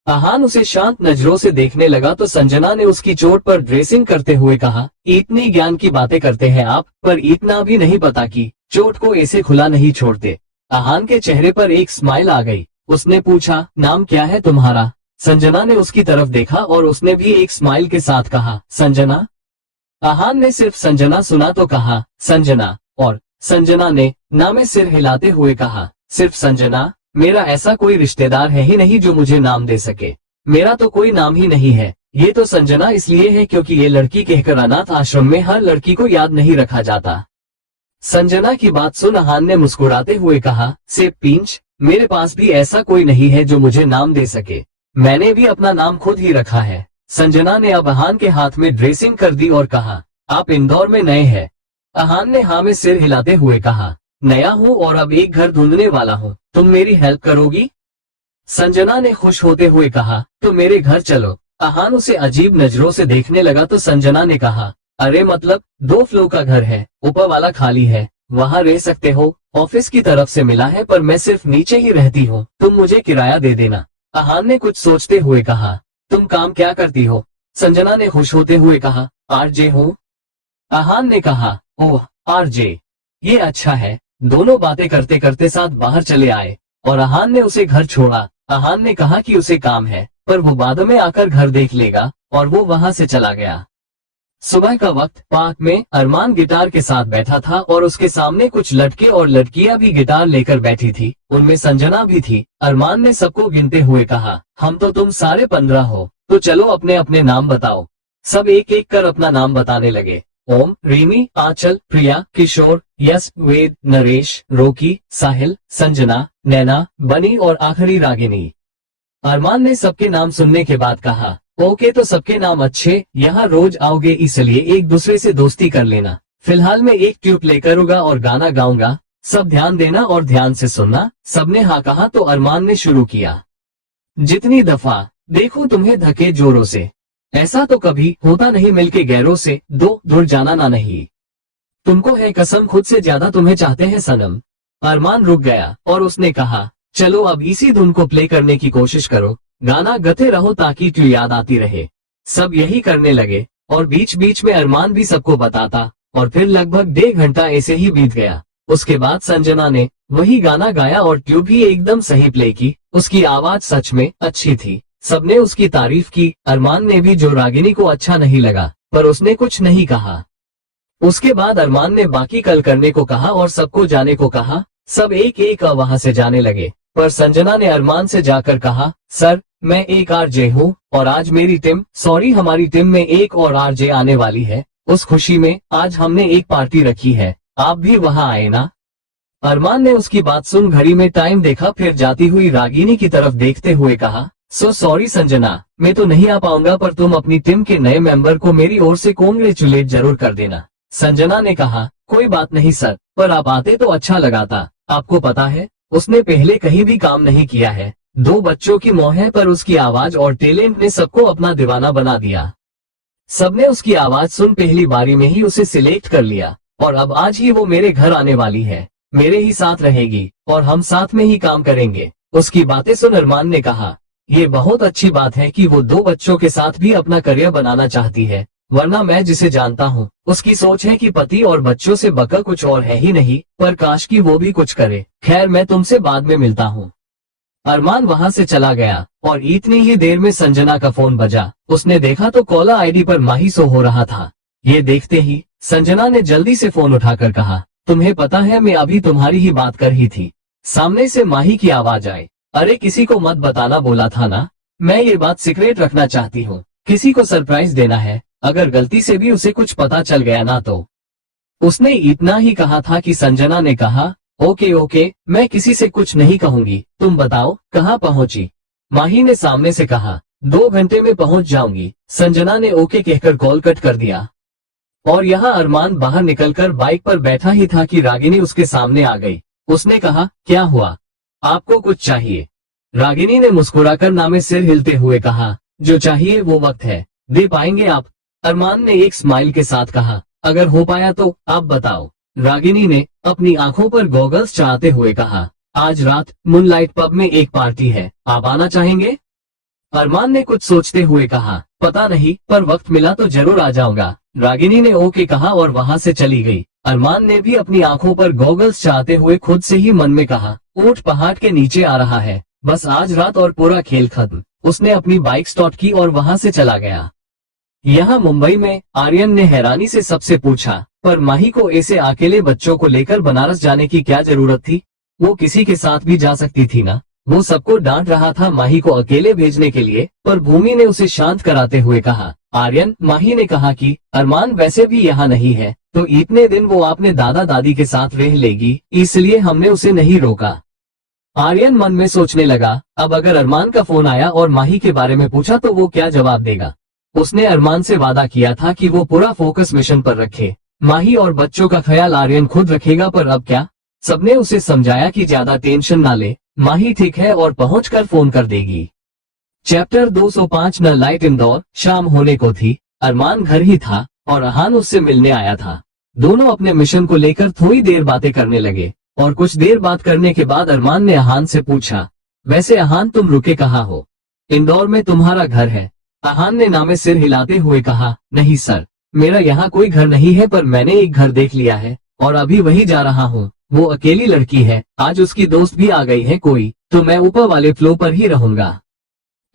अहान उसे शांत नजरों से देखने लगा तो संजना ने उसकी चोट पर ड्रेसिंग करते हुए कहा, इतनी ज्ञान की बातें करते हैं आप, पर इतना भी नहीं पता कि चोट को ऐसे खुला नहीं छोड़ते। अहान के चेहरे पर एक स्माइल आ गई। उसने पूछा, नाम क्या है तुम्हारा? संजना ने उसकी तरफ देखा और उसने भी एक स्माइल के साथ कहा, संजना। अहान ने सिर्फ संजना सुना तो कहा, संजना। और संजना ने ना में सिर हिलाते हुए कहा, सिर्फ संजना? मेरा ऐसा कोई रिश्तेदार है ही नहीं जो मुझे नाम दे सके। मेरा तो कोई नाम ही नहीं है। ये तो संजना इसलिए है क्योंकि ये लड़की कहकर अनाथ आश्रम में हर लड़की को याद नहीं रखा जाता। संजना की बात सुन अहान ने मुस्कुराते हुए कहा, सेब पिंच, मेरे पास भी ऐसा कोई नहीं है जो मुझे नाम दे सके। मैंने भी अपना नाम खुद ही रखा है। संजना ने अब अहान के हाथ में ड्रेसिंग कर दी और कहा, आप इंदौर में नए हैं? अहान ने हाँ में सिर हिलाते हुए कहा, नया हूँ और अब एक घर ढूंढने वाला हूँ। तुम मेरी हेल्प करोगी? संजना ने खुश होते हुए कहा, तो मेरे घर चलो। अहान उसे अजीब नजरों से देखने लगा तो संजना ने कहा, अरे मतलब 2 फ्लोर का घर है, ऊपर वाला खाली है, वहाँ रह सकते हो, ऑफिस की तरफ से मिला है पर मैं सिर्फ नीचे ही रहती हूँ, तुम मुझे किराया दे देना। अहान ने कुछ सोचते हुए कहा, तुम काम क्या करती हो? संजना ने खुश होते हुए कहा, आरजे हूँ। अहान ने कहा, ओह आरजे, ये अच्छा है। दोनों बातें करते करते साथ बाहर चले आए और अहान ने उसे घर छोड़ा। अहान ने कहा कि उसे काम है पर वो बाद में आकर घर देख लेगा और वो वहां से चला गया। सुबह का वक्त पार्क में अरमान गिटार के साथ बैठा था और उसके सामने कुछ लड़के और लड़कियां भी गिटार लेकर बैठी थी, उनमें संजना भी थी। अरमान ने सबको गिनते हुए कहा, हम तो तुम सारे 15 हो, तो चलो अपने अपने नाम बताओ। सब एक एक कर अपना नाम बताने लगे। ओम, रीमी, आंचल, प्रिया, किशोर, यश, वेद, नरेश, रोकी, साहिल, संजना, नैना, बनी और आखिरी रागिनी। अरमान ने सबके नाम सुनने के बाद कहा, ओके तो सबके नाम अच्छे, यहाँ रोज आओगे इसलिए एक दूसरे से दोस्ती कर लेना। फिलहाल मैं एक ट्यूब प्ले करूंगा और गाना गाऊंगा, सब ध्यान देना और ध्यान से सुनना। सबने हाँ कहा तो अरमान ने शुरू किया, जितनी दफा देखो तुम्हें धके जोरों से, ऐसा तो कभी होता नहीं मिलके गैरों से, दो दूर जाना ना नहीं, तुमको है कसम खुद से ज्यादा तुम्हें चाहते हैं सनम। अरमान रुक गया और उसने कहा, चलो अब इसी धुन को प्ले करने की कोशिश करो, गाना गाते रहो ताकि ट्यून याद आती रहे। सब यही करने लगे और बीच बीच में अरमान भी सबको बताता और फिर लगभग 1.5 घंटा ऐसे ही बीत गया। उसके बाद संजना ने वही गाना गाया और ट्यूब भी एकदम सही प्ले की। उसकी आवाज सच में अच्छी थी, सबने उसकी तारीफ की। अरमान ने भी, जो रागिनी को अच्छा नहीं लगा, पर उसने कुछ नहीं कहा। उसके बाद अरमान ने बाकी कल करने को कहा और सबको जाने को कहा। सब एक एक वहां से जाने लगे, पर संजना ने अरमान से जाकर कहा, सर मैं एक आरजे हूँ और आज मेरी टीम, सॉरी हमारी टीम में एक और आरजे आने वाली है। उस खुशी में आज हमने एक पार्टी रखी है, आप भी वहाँ आए ना। अरमान ने उसकी बात सुन घड़ी में टाइम देखा, फिर जाती हुई रागिनी की तरफ देखते हुए कहा, सो सॉरी संजना, मैं तो नहीं आ पाऊंगा, पर तुम अपनी टीम के नए मेंबर को मेरी ओर से कॉन्ग्रेचुलेट जरूर कर देना। संजना ने कहा, कोई बात नहीं सर, पर आप आते तो अच्छा लगाता। आपको पता है उसने पहले कहीं भी काम नहीं किया है, 2 बच्चों की मोह है, पर उसकी आवाज और टैलेंट ने सबको अपना दीवाना बना दिया। सबने उसकी आवाज सुन पहली बारी में ही उसे सिलेक्ट कर लिया और अब आज ही वो मेरे घर आने वाली है, मेरे ही साथ रहेगी और हम साथ में ही काम करेंगे। उसकी बातें सुन अरमान ने कहा, ये बहुत अच्छी बात है कि वो 2 बच्चों के साथ भी अपना करियर बनाना चाहती है, वरना मैं जिसे जानता हूँ उसकी सोच है कि पति और बच्चों से बका कुछ और है ही नहीं, पर काश कि वो भी कुछ करे। खैर मैं तुमसे बाद में मिलता हूँ। अरमान वहां से चला गया और इतनी ही देर में संजना का फोन बजा। उसने देखा तो कॉलर आईडी पर माही शो हो रहा था। ये देखते ही संजना ने जल्दी से फोन उठाकर कहा, तुम्हें पता है मैं अभी तुम्हारी ही बात कर ही थी। सामने से माही की आवाज आई, अरे किसी को मत बताना बोला था ना, मैं ये बात सीक्रेट रखना चाहती हूँ, किसी को सरप्राइज देना है, अगर गलती से भी उसे कुछ पता चल गया ना तो। उसने इतना ही कहा था कि संजना ने कहा, ओके ओके, मैं किसी से कुछ नहीं कहूंगी, तुम बताओ कहाँ पहुंची। माही ने सामने से कहा, 2 घंटे में पहुंच जाऊंगी। संजना ने ओके कहकर कॉल कट कर दिया और यहाँ अरमान बाहर निकलकर बाइक पर बैठा ही था कि रागिनी उसके सामने आ गई। उसने कहा, क्या हुआ, आपको कुछ चाहिए? रागिनी ने मुस्कुराकर नामे सिर हिलते हुए कहा, जो चाहिए वो वक्त है, दे पाएंगे आप? अरमान ने एक स्माइल के साथ कहा, अगर हो पाया तो आप बताओ। रागिनी ने अपनी आंखों पर गॉगल्स चाहते हुए कहा, आज रात मूनलाइट पब में एक पार्टी है, आप आना चाहेंगे? अरमान ने कुछ सोचते हुए कहा, पता नहीं, पर वक्त मिला तो जरूर आ जाऊंगा। रागिनी ने ओके कहा और वहां से चली गई। अरमान ने भी अपनी आंखों पर गॉगल्स चाहते हुए खुद से ही मन में कहा, ऊंट पहाड़ के नीचे आ रहा है, बस आज रात और पूरा खेल खत्म। उसने अपनी बाइक स्टार्ट की और वहां से चला गया। यहाँ मुंबई में आर्यन ने हैरानी से सबसे पूछा, पर माही को ऐसे अकेले बच्चों को लेकर बनारस जाने की क्या जरूरत थी? वो किसी के साथ भी जा सकती थी ना। वो सबको डांट रहा था माही को अकेले भेजने के लिए, पर भूमि ने उसे शांत कराते हुए कहा, आर्यन, माही ने कहा कि अरमान वैसे भी यहाँ नहीं है, तो इतने दिन वो अपने दादा दादी के साथ रह लेगी, इसलिए हमने उसे नहीं रोका। आर्यन मन में सोचने लगा, अब अगर अरमान का फोन आया और माही के बारे में पूछा तो वो क्या जवाब देगा। उसने अरमान से वादा किया था कि वो पूरा फोकस मिशन पर रखे, माही और बच्चों का ख्याल आर्यन खुद रखेगा, पर अब क्या? सबने उसे समझाया कि ज्यादा टेंशन ना ले, माही ठीक है और पहुंचकर फोन कर देगी। चैप्टर 205 न लाइट इंदौर। शाम होने को थी। अरमान घर ही था और अहान उससे मिलने आया था। दोनों अपने मिशन को लेकर थोड़ी देर बातें करने लगे और कुछ देर बात करने के बाद अरमान ने अहान से पूछा, वैसे अहान तुम रुके कहाँ हो? इंदौर में तुम्हारा घर है? अहान ने नामे सिर हिलाते हुए कहा, नहीं सर, मेरा यहाँ कोई घर नहीं है, पर मैंने एक घर देख लिया है और अभी वही जा रहा हूँ। वो अकेली लड़की है, आज उसकी दोस्त भी आ गई है कोई, तो मैं ऊपर वाले फ्लोर पर ही रहूंगा।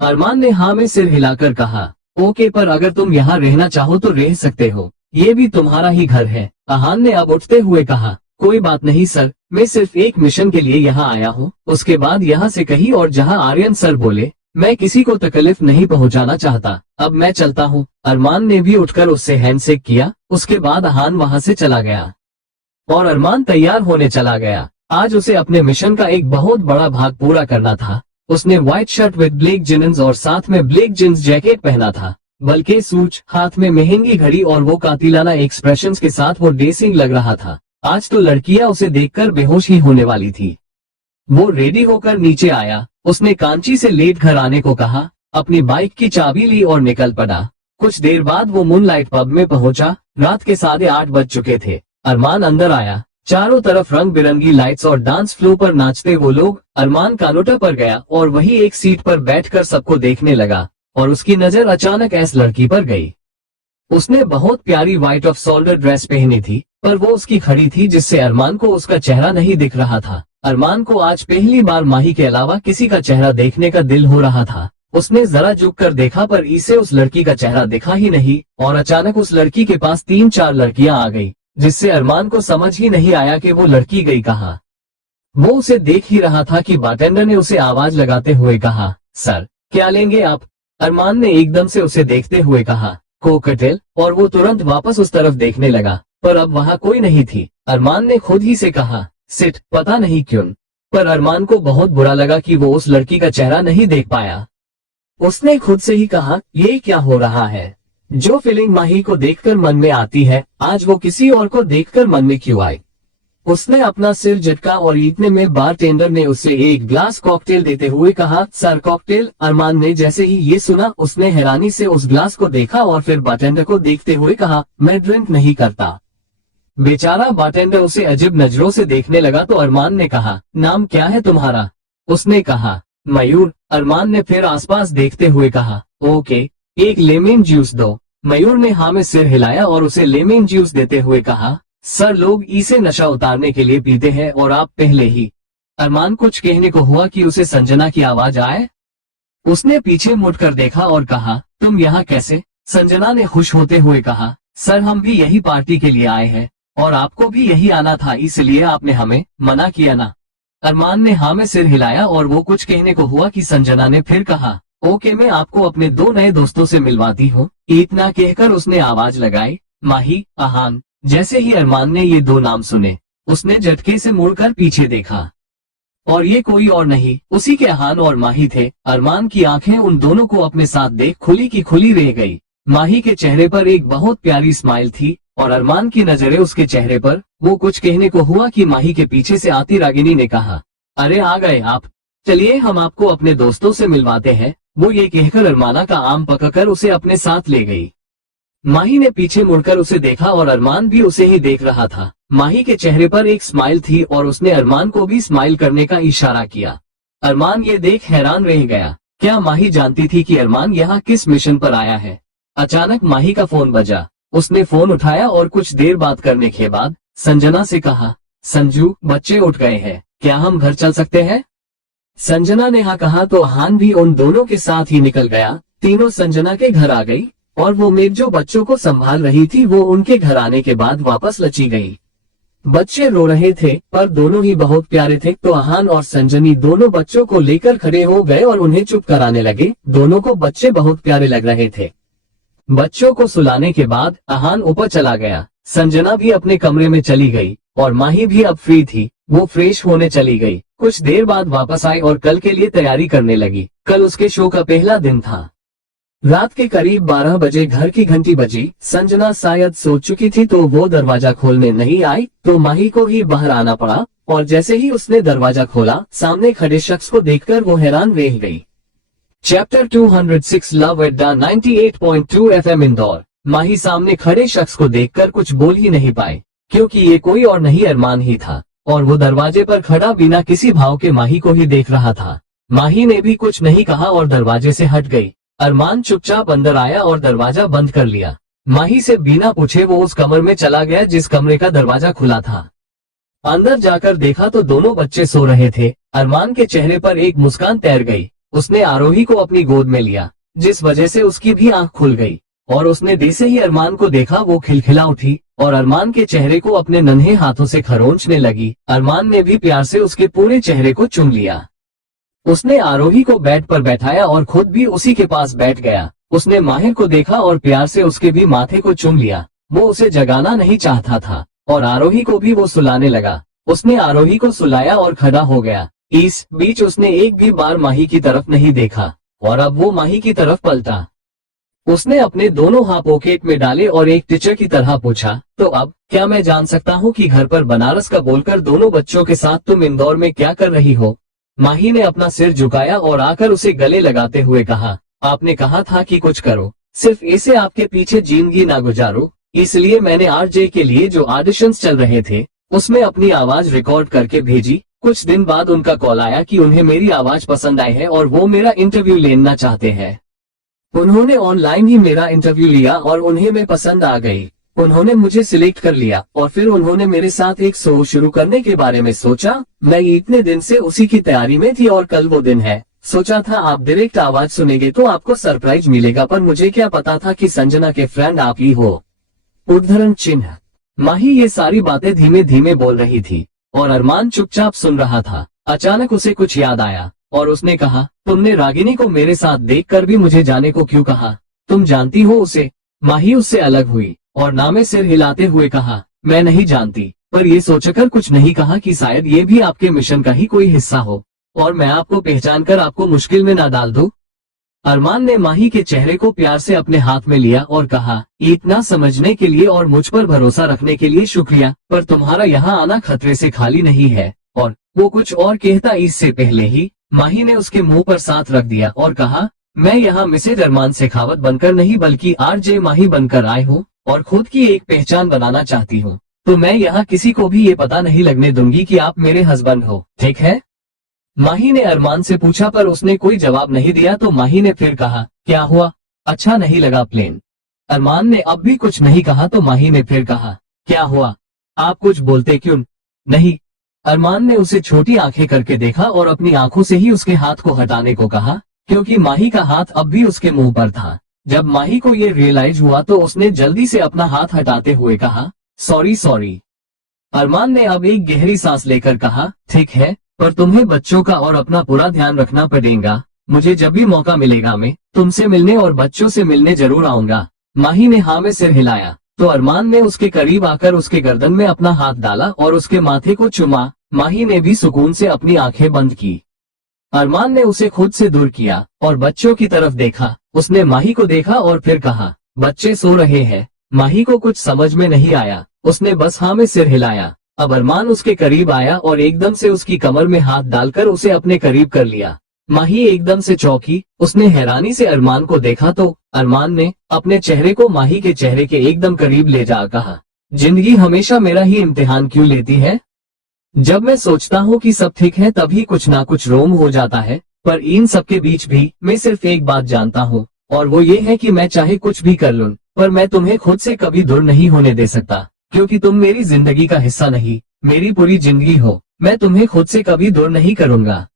अरमान ने हाँ में सिर हिलाकर कहा, ओके, पर अगर तुम यहाँ रहना चाहो तो रह सकते हो, ये भी तुम्हारा ही घर है। अहान ने अब उठते हुए कहा, कोई बात नहीं सर, मैं सिर्फ एक मिशन के लिए यहाँ आया हूँ, उसके बाद यहाँ से कहीं और जहाँ आर्यन सर बोले। मैं किसी को तकलीफ नहीं पहुँचाना चाहता, अब मैं चलता हूँ। अरमान ने भी उठकर उससे हैंडशेक किया। उसके बाद अहान वहाँ से चला गया और अरमान तैयार होने चला गया। आज उसे अपने मिशन का एक बहुत बड़ा भाग पूरा करना था। उसने white shirt with black jeans और साथ में ब्लैक जींस जैकेट पहना था, बल्कि सूट, हाथ में महंगी घड़ी और वो कातिलाना एक्सप्रेशंस के साथ वो डेसिंग लग रहा था। आज तो लड़कियां उसे देखकर बेहोश ही होने वाली थी। वो रेडी होकर नीचे आया। उसने कांची से लेट घर आने को कहा, अपनी बाइक की चाबी ली और निकल पड़ा। कुछ देर बाद वो मूनलाइट पब में पहुंचा। रात के 8:30 बज चुके थे। अरमान अंदर आया। चारों तरफ रंग बिरंगी लाइट्स और डांस फ्लोर पर नाचते वो लोग। अरमान काउंटर पर गया और वही एक सीट पर बैठकर सबको देखने लगा और उसकी नजर अचानक इस लड़की पर गई। उसने बहुत प्यारी व्हाइट ऑफ शोल्डर ड्रेस पहनी थी, पर वो उसकी खड़ी थी जिससे अरमान को उसका चेहरा नहीं दिख रहा था। अरमान को आज पहली बार माही के अलावा किसी का चेहरा देखने का दिल हो रहा था। उसने जरा झुक कर देखा, पर इसे उस लड़की का चेहरा दिखा ही नहीं और अचानक उस लड़की के पास 3-4 लड़कियां आ गई, जिससे अरमान को समझ ही नहीं आया कि वो लड़की गई कहाँ। वो उसे देख ही रहा था कि बारटेंडर ने उसे आवाज लगाते हुए कहा, सर क्या लेंगे आप? अरमान ने एकदम से उसे देखते हुए कहा, कोकटेल, और वो तुरंत वापस उस तरफ देखने लगा, पर अब वहाँ कोई नहीं थी। अरमान ने खुद ही से कहा, सिट। पता नहीं क्यों, पर अरमान को बहुत बुरा लगा कि वो उस लड़की का चेहरा नहीं देख पाया। उसने खुद से ही कहा, ये क्या हो रहा है? जो फीलिंग माही को देखकर मन में आती है, आज वो किसी और को देखकर मन में क्यों आई? उसने अपना सिर झटका और इतने में बारटेंडर ने उसे एक ग्लास कॉकटेल देते हुए कहा, सर कॉकटेल। अरमान ने जैसे ही ये सुना, उसने हैरानी से उस ग्लास को देखा और फिर बारटेंडर को देखते हुए कहा, मैं ड्रिंक नहीं करता। बेचारा बारटेंडर उसे अजीब नजरों से देखने लगा तो अरमान ने कहा, नाम क्या है तुम्हारा? उसने कहा, मयूर। अरमान ने फिर आसपास देखते हुए कहा, ओके, एक लेमन जूस दो। मयूर ने हाँ में सिर हिलाया और उसे लेमन जूस देते हुए कहा, सर लोग इसे नशा उतारने के लिए पीते हैं और आप पहले ही। अरमान कुछ कहने को हुआ कि उसे संजना की आवाज आए। उसने पीछे मुड़कर देखा और कहा, तुम यहाँ कैसे? संजना ने खुश होते हुए कहा, सर हम भी यही पार्टी के लिए आए हैं और आपको भी यही आना था, इसलिए आपने हमें मना किया ना? अरमान ने हाँ में सिर हिलाया और वो कुछ कहने को हुआ कि संजना ने फिर कहा, ओके, मैं आपको अपने 2 नए दोस्तों से मिलवाती हूँ। इतना कहकर उसने आवाज लगाई, माही, अहान। जैसे ही अरमान ने ये 2 नाम सुने, उसने झटके से मुड़कर पीछे देखा और ये कोई और नहीं, उसी के अहान और माही थे। अरमान की आंखें उन दोनों को अपने साथ देख खुली की खुली रह गई। माही के चेहरे पर एक बहुत प्यारी स्माइल थी और अरमान की नजरें उसके चेहरे पर। वो कुछ कहने को हुआ कि माही के पीछे से आती रागिनी ने कहा, अरे आ गए आप, चलिए हम आपको अपने दोस्तों से मिलवाते हैं। वो ये कहकर अरमाना का आम पकड़कर उसे अपने साथ ले गई। माही ने पीछे मुड़कर उसे देखा और अरमान भी उसे ही देख रहा था। माही के चेहरे पर एक स्माइल थी और उसने अरमान को भी स्माइल करने का इशारा किया। अरमान ये देख हैरान रह गया। क्या माही जानती थी कि अरमान यहाँ किस मिशन पर आया है? अचानक माही का फोन बजा। उसने फोन उठाया और कुछ देर बात करने के बाद संजना से कहा, संजू, बच्चे उठ गए हैं, क्या हम घर चल सकते हैं? संजना ने हाँ कहा तो अहान भी उन दोनों के साथ ही निकल गया। तीनों संजना के घर आ गई और वो मेघ जो बच्चों को संभाल रही थी, वो उनके घर आने के बाद वापस लची गई। बच्चे रो रहे थे पर दोनों ही बहुत प्यारे थे, तो अहान और संजनी दोनों बच्चों को लेकर खड़े हो गए और उन्हें चुप कराने लगे। दोनों को बच्चे बहुत प्यारे लग रहे थे। बच्चों को सुलाने के बाद अहान ऊपर चला गया। संजना भी अपने कमरे में चली गई और माही भी अब फ्री थी। वो फ्रेश होने चली गई। कुछ देर बाद वापस आई और कल के लिए तैयारी करने लगी। कल उसके शो का पहला दिन था। रात के करीब 12 बजे घर की घंटी बजी। संजना शायद सो चुकी थी तो वो दरवाजा खोलने नहीं आई, तो माही को ही बाहर आना पड़ा और जैसे ही उसने दरवाजा खोला, सामने खड़े शख्स को देखकर वो हैरान रह गई। चैप्टर 206 लव अड्डा 98.2 FM इंदौर। माही सामने खड़े शख्स को देखकर कुछ बोल ही नहीं पाए, क्योंकि ये कोई और नहीं अरमान ही था, और वो दरवाजे पर खड़ा बिना किसी भाव के माही को ही देख रहा था। माही ने भी कुछ नहीं कहा और दरवाजे से हट गई। अरमान चुपचाप अंदर आया और दरवाजा बंद कर लिया। माही से बिना पूछे वो उस कमरे में चला गया जिस कमरे का दरवाजा खुला था। अंदर जाकर देखा तो दोनों बच्चे सो रहे थे। अरमान के चेहरे पर एक मुस्कान तैर गई। उसने आरोही को अपनी गोद में लिया, जिस वजह से उसकी भी आंख खुल गई, और उसने जैसे ही अरमान को देखा वो खिलखिला उठी और अरमान के चेहरे को अपने नन्हे हाथों से खरोंचने लगी। अरमान ने भी प्यार से उसके पूरे चेहरे को चूम लिया। उसने आरोही को बेड पर बैठाया और खुद भी उसी के पास बैठ गया। उसने माहिर को देखा और प्यार से उसके भी माथे को चूम लिया। वो उसे जगाना नहीं चाहता था और आरोही को भी वो सुलाने लगा। उसने आरोही को सुलाया और खड़ा हो गया। इस बीच उसने एक भी बार माही की तरफ नहीं देखा और अब वो माही की तरफ पलटा। उसने अपने दोनों हाथ पॉकेट में डाले और एक टीचर की तरह पूछा, तो अब क्या मैं जान सकता हूँ कि घर पर बनारस का बोलकर दोनों बच्चों के साथ तुम इंदौर में क्या कर रही हो? माही ने अपना सिर झुकाया और आकर उसे गले लगाते हुए कहा, आपने कहा था कि कुछ करो, सिर्फ ऐसे आपके पीछे जिंदगी ना गुजारो, इसलिए मैंने आरजे के लिए जो ऑडिशंस चल रहे थे उसमें अपनी आवाज रिकॉर्ड करके भेजी। कुछ दिन बाद उनका कॉल आया कि उन्हें मेरी आवाज पसंद आई है और वो मेरा इंटरव्यू लेना चाहते हैं। उन्होंने ऑनलाइन ही मेरा इंटरव्यू लिया और उन्हें मैं पसंद आ गई। उन्होंने मुझे सिलेक्ट कर लिया और फिर उन्होंने मेरे साथ एक शो शुरू करने के बारे में सोचा। मैं इतने दिन से उसी की तैयारी में थी और कल वो दिन है। सोचा था आप डायरेक्ट आवाज सुनेंगे तो आपको सरप्राइज मिलेगा, पर मुझे क्या पता था कि संजना के फ्रेंड आप ही हो। उद्धरण चिन्ह। माही ये सारी बातें धीमे धीमे बोल रही थी और अरमान चुपचाप सुन रहा था। अचानक उसे कुछ याद आया और उसने कहा, तुमने रागिनी को मेरे साथ देखकर भी मुझे जाने को क्यों कहा? तुम जानती हो उसे? माही उससे अलग हुई और नामे सिर हिलाते हुए कहा, मैं नहीं जानती, पर ये सोचकर कुछ नहीं कहा कि शायद ये भी आपके मिशन का ही कोई हिस्सा हो और मैं आपको पहचान कर आपको मुश्किल में ना डाल दूं। अरमान ने माही के चेहरे को प्यार से अपने हाथ में लिया और कहा, इतना समझने के लिए और मुझ पर भरोसा रखने के लिए शुक्रिया, पर तुम्हारा यहाँ आना खतरे से खाली नहीं है। और वो कुछ और कहता इससे पहले ही माही ने उसके मुंह पर साथ रख दिया और कहा, मैं यहाँ मिसेज अरमान शेखावत बनकर नहीं बल्कि आरजे माही बनकर आए हूँ और खुद की एक पहचान बनाना चाहती हूँ, तो मैं यहाँ किसी को भी ये पता नहीं लगने दूंगी कि आप मेरे हस्बैंड हो, ठीक है? माही ने अरमान से पूछा पर उसने कोई जवाब नहीं दिया, तो माही ने फिर कहा, क्या हुआ, अच्छा नहीं लगा प्लेन? अरमान ने अब भी कुछ नहीं कहा तो माही ने फिर कहा, क्या हुआ, आप कुछ बोलते क्यों नहीं? अरमान ने उसे छोटी आंखें करके देखा और अपनी आंखों से ही उसके हाथ को हटाने को कहा, क्योंकि माही का हाथ अब भी उसके मुंह पर था। जब माही को ये रियलाइज हुआ तो उसने जल्दी से अपना हाथ हटाते हुए कहा, सॉरी। अरमान ने अब एक गहरी सांस लेकर कहा, ठीक है, पर तुम्हें बच्चों का और अपना पूरा ध्यान रखना पड़ेगा। मुझे जब भी मौका मिलेगा मैं तुमसे मिलने और बच्चों से मिलने जरूर आऊंगा। माही ने हाँ में सिर हिलाया तो अरमान ने उसके करीब आकर उसके गर्दन में अपना हाथ डाला और उसके माथे को चुमा। माही ने भी सुकून से अपनी आंखें बंद की। अरमान ने उसे खुद से दूर किया और बच्चों की तरफ देखा। उसने माही को देखा और फिर कहा, बच्चे सो रहे हैं। माही को कुछ समझ में नहीं आया, उसने बस हाँ में सिर हिलाया। अब अरमान उसके करीब आया और एकदम से उसकी कमर में हाथ डालकर उसे अपने करीब कर लिया। माही एकदम से चौंकी, उसने हैरानी से अरमान को देखा तो अरमान ने अपने चेहरे को माही के चेहरे के एकदम करीब ले जा कहा, जिंदगी हमेशा मेरा ही इम्तिहान क्यों लेती है? जब मैं सोचता हूँ कि सब ठीक है तभी कुछ ना कुछ रोम हो जाता है, पर इन सब के बीच भी मैं सिर्फ एक बात जानता हूँ और वो ये है कि मैं चाहे कुछ भी कर लूं, पर मैं तुम्हें खुद से कभी दूर नहीं होने दे सकता, क्योंकि तुम मेरी जिंदगी का हिस्सा नहीं, मेरी पूरी जिंदगी हो। मैं तुम्हें खुद से कभी दूर नहीं करूंगा।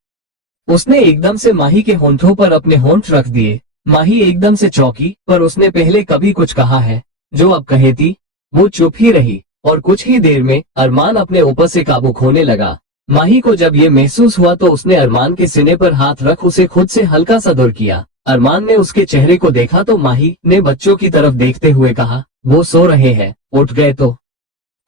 उसने एकदम से माही के होंठों पर अपने होंठ रख दिए। माही एकदम से चौंकी, पर उसने पहले कभी कुछ कहा है जो अब कहेती। वो चुप ही रही और कुछ ही देर में अरमान अपने ऊपर से काबू खोने लगा। माही को जब ये महसूस हुआ तो उसने अरमान के सीने पर हाथ रख उसे खुद से हल्का सा दूर किया। अरमान ने उसके चेहरे को देखा तो माही ने बच्चों की तरफ देखते हुए कहा, वो सो रहे हैं, उठ गए तो?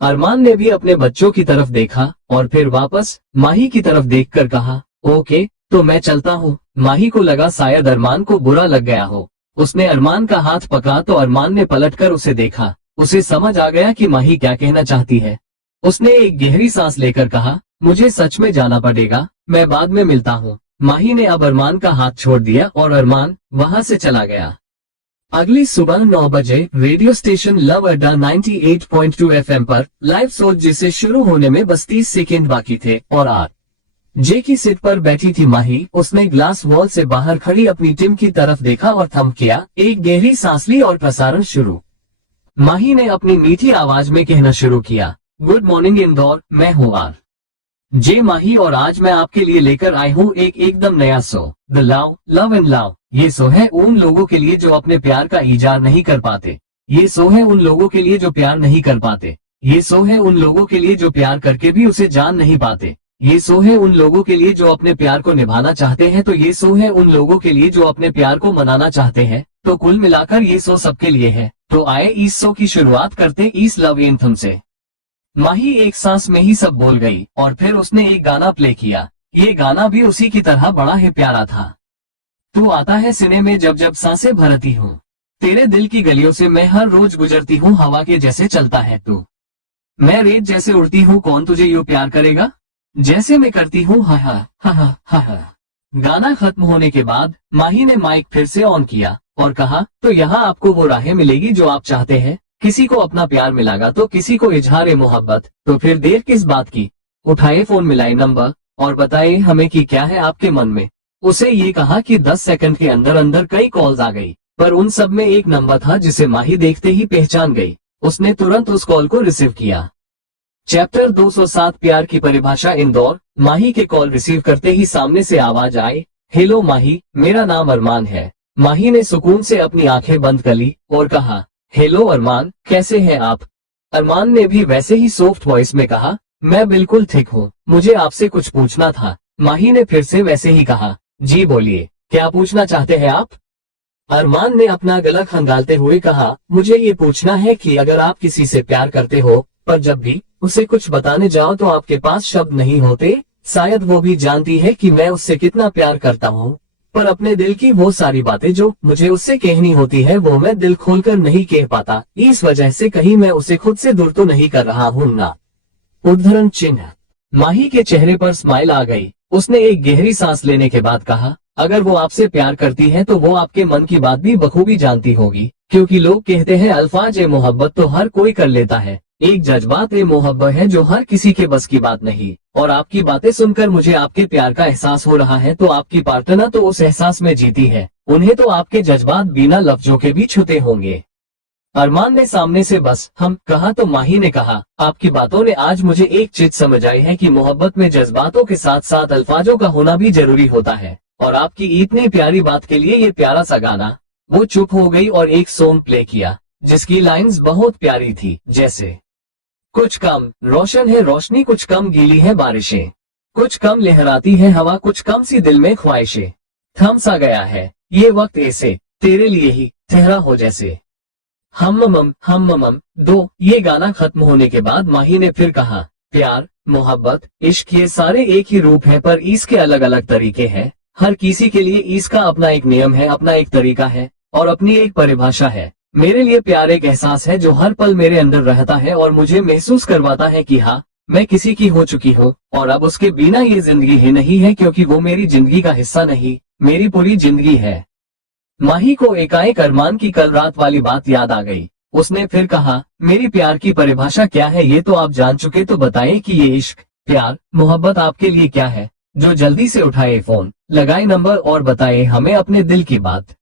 अरमान ने भी अपने बच्चों की तरफ देखा और फिर वापस माही की तरफ देखकर कहा, ओके, तो मैं चलता हूँ। माही को लगा शायद अरमान को बुरा लग गया हो। उसने अरमान का हाथ पकड़ा तो अरमान ने पलटकर उसे देखा। उसे समझ आ गया कि माही क्या कहना चाहती है। उसने एक गहरी सांस लेकर कहा, मुझे सच में जाना पड़ेगा, मैं बाद में मिलता हूँ। माही ने अब अरमान का हाथ छोड़ दिया और अरमान वहां से चला गया। अगली सुबह 9 बजे रेडियो स्टेशन लव अड्डा 98.2 FM पर लाइव शो जिसे शुरू होने में बस 30 सेकेंड बाकी थे और जे की सीट पर बैठी थी माही। उसने ग्लास वॉल से बाहर खड़ी अपनी टीम की तरफ देखा और थम किया। एक गहरी सांस ली और प्रसारण शुरू। माही ने अपनी मीठी आवाज में कहना शुरू किया, गुड मॉर्निंग इंदौर, मैं हूँ जे माही और आज मैं आपके लिए लेकर आई हूँ एक एकदम नया show, the love and love. ये शो है उन लोगों के लिए जो अपने प्यार का इजहार नहीं कर पाते। ये शो है उन लोगों के लिए जो प्यार नहीं कर पाते। ये शो है उन लोगों के लिए जो प्यार करके भी उसे जान नहीं पाते। ये शो है उन लोगों के लिए जो अपने प्यार को निभाना चाहते हैं। तो ये शो है उन लोगों के लिए जो अपने प्यार को मनाना चाहते हैं। तो कुल मिलाकर ये शो सबके लिए है। तो आए इस शो की शुरुआत करते इस लव एंथम से। माही एक सांस में ही सब बोल गई और फिर उसने एक गाना प्ले किया। ये गाना भी उसी की तरह बड़ा ही प्यारा था। तू आता है सीने में जब जब सांसें भरती हूँ, तेरे दिल की गलियों से मैं हर रोज गुजरती हूँ, हवा के जैसे चलता है तू, मैं रेत जैसे उड़ती हूँ, कौन तुझे यूं प्यार करेगा जैसे मैं करती हूँ, हा हा हा हा हा हा। गाना खत्म होने के बाद माही ने माइक फिर से ऑन किया और कहा, तो यहाँ आपको वो राहें मिलेगी जो आप चाहते हैं। किसी को अपना प्यार मिलेगा तो किसी को इजहार मोहब्बत। तो फिर देर किस बात की, उठाए फोन, मिलाए नंबर और बताए हमें कि क्या है आपके मन में। उसे ये कहा कि 10 सेकंड के अंदर अंदर कई कॉल्स आ गई, पर उन सब में एक नंबर था जिसे माही देखते ही पहचान गई। उसने तुरंत उस कॉल को रिसीव किया। चैप्टर 207 प्यार की परिभाषा इंदौर। माही के कॉल रिसीव करते ही सामने से आवाज आई, हेलो माही, मेरा नाम अरमान है। माही ने सुकून से अपनी आंखें बंद कर ली और कहा, हेलो अरमान, कैसे हैं आप। अरमान ने भी वैसे ही सॉफ्ट वॉइस में कहा, मैं बिल्कुल ठीक हूँ, मुझे आपसे कुछ पूछना था। माही ने फिर से वैसे ही कहा, जी बोलिए, क्या पूछना चाहते हैं आप। अरमान ने अपना गला खंगालते हुए कहा, मुझे ये पूछना है कि अगर आप किसी से प्यार करते हो पर जब भी उसे कुछ बताने जाओ तो आपके पास शब्द नहीं होते। शायद वो भी जानती है कि मैं उससे कितना प्यार करता हूँ, पर अपने दिल की वो सारी बातें जो मुझे उससे कहनी होती है वो मैं दिल खोलकर नहीं कह पाता। इस वजह से कहीं मैं उसे खुद से दूर तो नहीं कर रहा हूँ ना। उद्धरण चिन्ह। माही के चेहरे पर स्माइल आ गई। उसने एक गहरी सांस लेने के बाद कहा, अगर वो आपसे प्यार करती है तो वो आपके मन की बात भी बखूबी जानती होगी, क्योंकि लोग कहते हैं अल्फाज ए मोहब्बत तो हर कोई कर लेता है, एक जज्बात ए मोहब्बत है जो हर किसी के बस की बात नहीं। और आपकी बातें सुनकर मुझे आपके प्यार का एहसास हो रहा है। तो आपकी पार्टनर तो उस एहसास में जीती है, उन्हें तो आपके जज्बात बिना लफ्जों के भी छूते होंगे। अरमान ने सामने से बस हम कहा तो माही ने कहा, आपकी बातों ने आज मुझे एक चीज समझ आई है कि मोहब्बत में जज्बातों के साथ साथ अल्फाजों का होना भी जरूरी होता है। और आपकी इतनी प्यारी बात के लिए ये प्यारा सा गाना। वो चुप हो गई और एक सॉन्ग प्ले किया जिसकी लाइंस बहुत प्यारी थी, जैसे कुछ कम रोशन है रोशनी, कुछ कम गीली है बारिशें, कुछ कम लहराती है हवा, कुछ कम सी दिल में ख्वाहिशें, थम सा गया है ये वक्त ऐसे तेरे लिए ही ठहरा हो जैसे हम दो। ये गाना खत्म होने के बाद माही ने फिर कहा, प्यार मोहब्बत इश्क ये सारे एक ही रूप है पर इसके अलग अलग तरीके हैं। हर किसी के लिए इसका अपना एक नियम है, अपना एक तरीका है और अपनी एक परिभाषा है। मेरे लिए प्यार एक एहसास है जो हर पल मेरे अंदर रहता है और मुझे महसूस करवाता है कि हाँ, मैं किसी की हो चुकी हूँ और अब उसके बिना ये जिंदगी ही नहीं है, क्योंकि वो मेरी जिंदगी का हिस्सा नहीं, मेरी पूरी जिंदगी है। माही को एकाएक अरमान की कल रात वाली बात याद आ गई। उसने फिर कहा, मेरी प्यार की परिभाषा क्या है ये तो आप जान चुके, तो बताएं कि ये इश्क प्यार मोहब्बत आपके लिए क्या है। जो जल्दी से उठाए फोन, लगाए नंबर और बताए हमें अपने दिल की बात।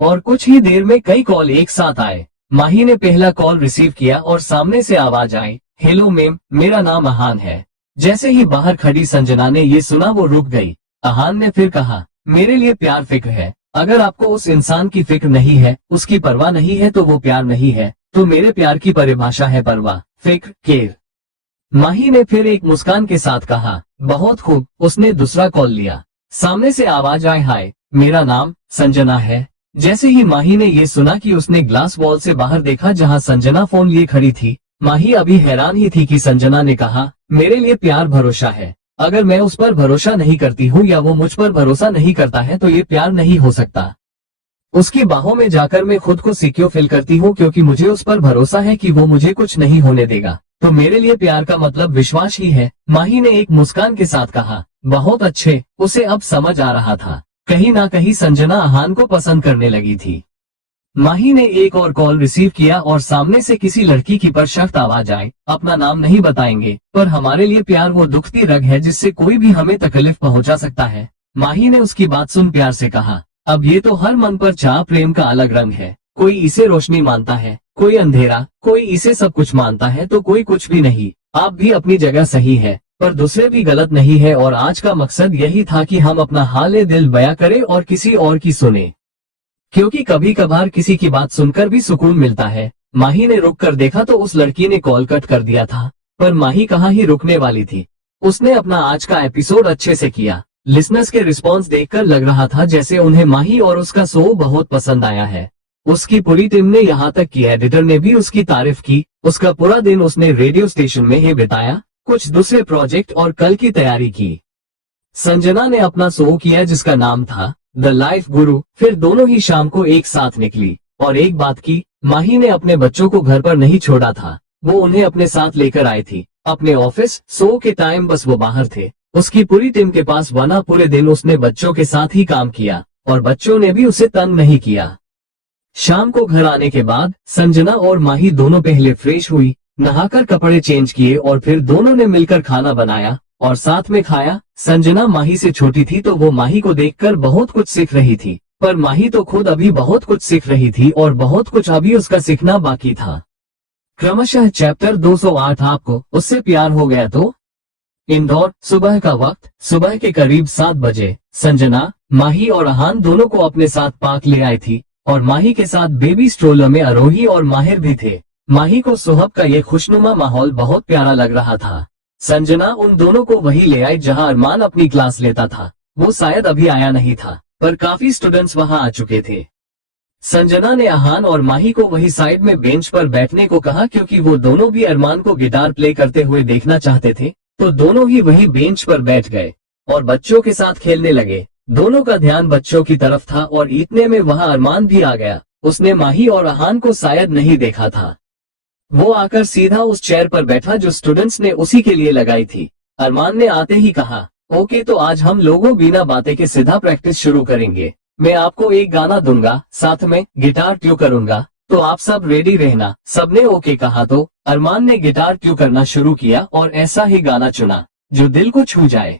और कुछ ही देर में कई कॉल एक साथ आए। माही ने पहला कॉल रिसीव किया और सामने से आवाज आई, हेलो मैम, मेरा नाम अहान है। जैसे ही बाहर खड़ी संजना ने ये सुना वो रुक गई। अहान ने फिर कहा, मेरे लिए प्यार फिक्र है। अगर आपको उस इंसान की फिक्र नहीं है, उसकी परवाह नहीं है तो वो प्यार नहीं है। तो मेरे प्यार की परिभाषा है परवाह, फिक्र, केयर। माही ने फिर एक मुस्कान के साथ कहा, बहुत खूब। उसने दूसरा कॉल लिया। सामने से आवाज आई, हाय, मेरा नाम संजना है। जैसे ही माही ने ये सुना कि उसने ग्लास वॉल से बाहर देखा जहां संजना फोन लिए खड़ी थी। माही अभी हैरान ही थी कि संजना ने कहा, मेरे लिए प्यार भरोसा है। अगर मैं उस पर भरोसा नहीं करती हूँ या वो मुझ पर भरोसा नहीं करता है तो ये प्यार नहीं हो सकता। उसकी बाहों में जाकर मैं खुद को सिक्योर फील करती हूँ, क्योंकि मुझे उस पर भरोसा है कि वो मुझे कुछ नहीं होने देगा। तो मेरे लिए प्यार का मतलब विश्वास ही है। माही ने एक मुस्कान के साथ कहा, बहुत अच्छे, उसे अब समझ आ रहा था, कहीं ना कहीं संजना अहान को पसंद करने लगी थी। माही ने एक और कॉल रिसीव किया और सामने से किसी लड़की की पर सख्त आवाज आए, अपना नाम नहीं बताएंगे, पर हमारे लिए प्यार वो दुखती रग है जिससे कोई भी हमें तकलीफ पहुंचा सकता है। माही ने उसकी बात सुन प्यार से कहा, अब ये तो हर मन पर चाह प्रेम का अलग रंग है, कोई इसे रोशनी मानता है, कोई अंधेरा, कोई इसे सब कुछ मानता है तो कोई कुछ भी नहीं। आप भी अपनी जगह सही है, पर दूसरे भी गलत नहीं है, और आज का मकसद यही था कि हम अपना हाल दिल बयां करें और किसी और की सुने, क्योंकि कभी कभार किसी की बात सुनकर भी सुकून मिलता है। माही ने रुक कर देखा तो उस लड़की ने कॉल कट कर दिया था, पर माही कहाँ ही रुकने वाली थी। उसने अपना आज का एपिसोड अच्छे से किया। लिसनर्स के रिस्पॉन्स देखकर लग रहा था जैसे उन्हें माही और उसका शो बहुत पसंद आया है। उसकी पूरी टीम ने यहाँ तक कि एडिटर ने भी उसकी तारीफ की। उसका पूरा दिन उसने रेडियो स्टेशन में ही बिताया, कुछ दूसरे प्रोजेक्ट और कल की तैयारी की। संजना ने अपना शो किया जिसका नाम था द लाइफ गुरु। फिर दोनों ही शाम को एक साथ निकली और एक बात की, माही ने अपने बच्चों को घर पर नहीं छोड़ा था, वो उन्हें अपने साथ लेकर आई थी। अपने ऑफिस शो के टाइम बस वो बाहर थे, उसकी पूरी टीम के पास, वरना पूरे दिन उसने बच्चों के साथ ही काम किया और बच्चों ने भी उसे तंग नहीं किया। शाम को घर आने के बाद संजना और माही दोनों पहले फ्रेश हुई, नहाकर कपड़े चेंज किए और फिर दोनों ने मिलकर खाना बनाया और साथ में खाया। संजना माही से छोटी थी तो वो माही को देखकर बहुत कुछ सीख रही थी, पर माही तो खुद अभी बहुत कुछ सीख रही थी और बहुत कुछ अभी उसका सीखना बाकी था। क्रमशः चैप्टर 208 आपको उससे प्यार हो गया तो। इंदौर, सुबह का वक्त, सुबह के करीब 7 बजे। संजना, माही और अहान दोनों को अपने साथ पार्क ले आई थी और माही के साथ बेबी स्ट्रोलर में आरोही और माहिर भी थे। माही को सुहब का ये खुशनुमा माहौल बहुत प्यारा लग रहा था। संजना उन दोनों को वही ले आई जहां अरमान अपनी क्लास लेता था। वो शायद अभी आया नहीं था, पर काफी स्टूडेंट्स वहां आ चुके थे। संजना ने अहान और माही को वही साइड में बेंच पर बैठने को कहा, क्योंकि वो दोनों भी अरमान को गिटार प्ले करते हुए देखना चाहते थे। तो दोनों ही वही बेंच पर बैठ गए और बच्चों के साथ खेलने लगे। दोनों का ध्यान बच्चों की तरफ था और इतने में वहां अरमान भी आ गया। उसने माही और अहान को शायद नहीं देखा था। वो आकर सीधा उस चेयर पर बैठा जो स्टूडेंट्स ने उसी के लिए लगाई थी। अरमान ने आते ही कहा, ओके, तो आज हम लोगों बिना बातें के सीधा प्रैक्टिस शुरू करेंगे। मैं आपको एक गाना दूंगा, साथ में गिटार ट्यू करूंगा, तो आप सब रेडी रहना। सबने ओके कहा तो अरमान ने गिटार ट्यू करना शुरू किया और ऐसा ही गाना चुना जो दिल को छू जाए।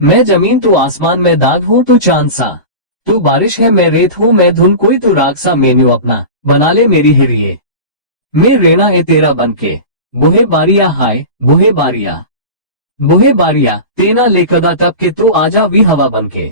मैं जमीन तू आसमान, मैं दाग हूँ तू चांद सा, तू बारिश है मैं रेत हूँ, मैं धुन कोई तू राग सा, मेन्यू अपना बना ले मेरी हिरिये, मैं रेना है तेरा बनके, बुहे बारिया हाय बुहे बारिया, बुहे बारिया तेना लेकदा टपके तो आजा वी हवा बनके,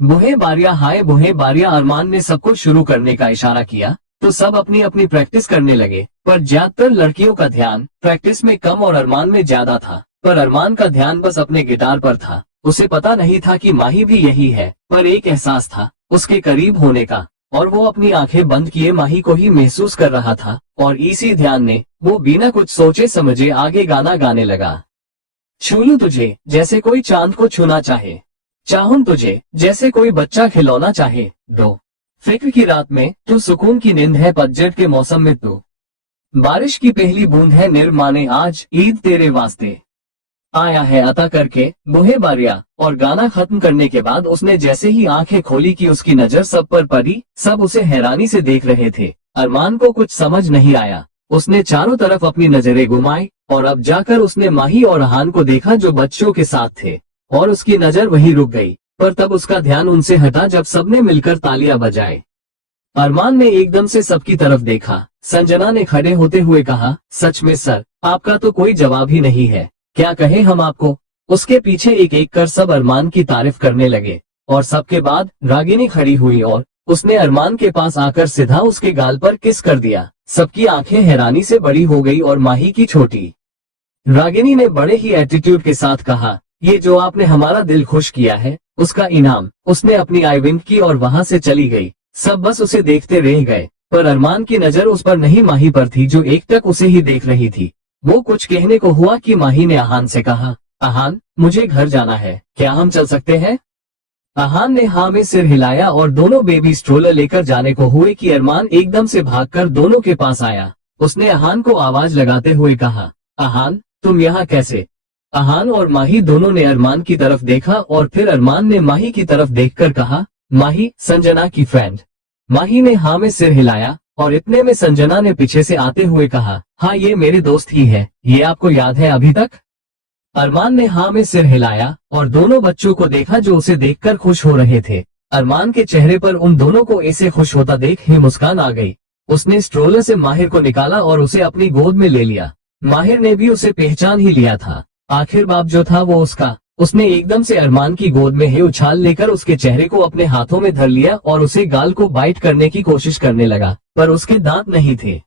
बुहे बारिया हाय बुहे बारिया। अरमान ने सबको शुरू करने का इशारा किया तो सब अपनी अपनी प्रैक्टिस करने लगे, पर ज्यादातर लड़कियों का ध्यान प्रैक्टिस में कम और अरमान में ज्यादा था। पर अरमान का ध्यान बस अपने गिटार पर था। उसे पता नहीं था कि माही भी यही है, पर एक एहसास था उसके करीब होने का, और वो अपनी आंखें बंद किए माही को ही महसूस कर रहा था। और इसी ध्यान ने वो बिना कुछ सोचे समझे आगे गाना गाने लगा। छू लूं तुझे जैसे कोई चांद को छूना चाहे, चाहूं तुझे जैसे कोई बच्चा खिलौना चाहे, दो फिक्र की रात में तू, सुकून की नींद है पतझड़ के मौसम में तू, बारिश की पहली बूंद है निर्माने आज ईद तेरे वास्ते, आया है अता करके बुहे बारिया। और गाना खत्म करने के बाद उसने जैसे ही आंखें खोली कि उसकी नजर सब पर पड़ी। सब उसे हैरानी से देख रहे थे। अरमान को कुछ समझ नहीं आया। उसने चारों तरफ अपनी नजरें घुमाई और अब जाकर उसने माही और अहान को देखा जो बच्चों के साथ थे, और उसकी नजर वहीं रुक गई। पर तब उसका ध्यान उनसे हटा जब सबने मिलकर तालियां बजाए। अरमान ने एकदम से सबकी तरफ देखा। संजना ने खड़े होते हुए कहा, सच में सर, आपका तो कोई जवाब ही नहीं है, क्या कहे हम आपको। उसके पीछे एक एक कर सब अरमान की तारीफ करने लगे और सबके बाद रागिनी खड़ी हुई और उसने अरमान के पास आकर सीधा उसके गाल पर किस कर दिया। सबकी आंखें हैरानी से बड़ी हो गई और माही की छोटी। रागिनी ने बड़े ही एटीट्यूड के साथ कहा, ये जो आपने हमारा दिल खुश किया है उसका इनाम। उसने अपनी आई विंक की और वहां से चली गई। सब बस उसे देखते रह गए, पर अरमान की नजर उस पर नहीं माही पर थी जो एक टक उसे ही देख रही थी। वो कुछ कहने को हुआ कि माही ने अहान से कहा, अहान मुझे घर जाना है, क्या हम चल सकते हैं। अहान ने हाँ में सिर हिलाया और दोनों बेबी स्ट्रोलर लेकर जाने को हुए कि अरमान एकदम से भागकर दोनों के पास आया। उसने अहान को आवाज लगाते हुए कहा, अहान तुम यहाँ कैसे। अहान और माही दोनों ने अरमान की तरफ देखा और फिर अरमान ने माही की तरफ देखकर कहा, माही, संजना की फ्रेंड। माही ने हाँ में सिर हिलाया और इतने में संजना ने पीछे से आते हुए कहा, हाँ ये मेरे दोस्त ही है, ये आपको याद है अभी तक? अरमान ने हाँ में सिर हिलाया और दोनों बच्चों को देखा जो उसे देखकर खुश हो रहे थे। अरमान के चेहरे पर उन दोनों को ऐसे खुश होता देख ही मुस्कान आ गई। उसने स्ट्रोलर से माहिर को निकाला और उसे अपनी गोद में ले लिया। माहिर ने भी उसे पहचान ही लिया था। आखिर बाप जो था वो उसका। उसने एकदम से अरमान की गोद में ही उछाल लेकर उसके चेहरे को अपने हाथों में धर लिया और उसे गाल को बाइट करने की कोशिश करने लगा, पर उसके दांत नहीं थे,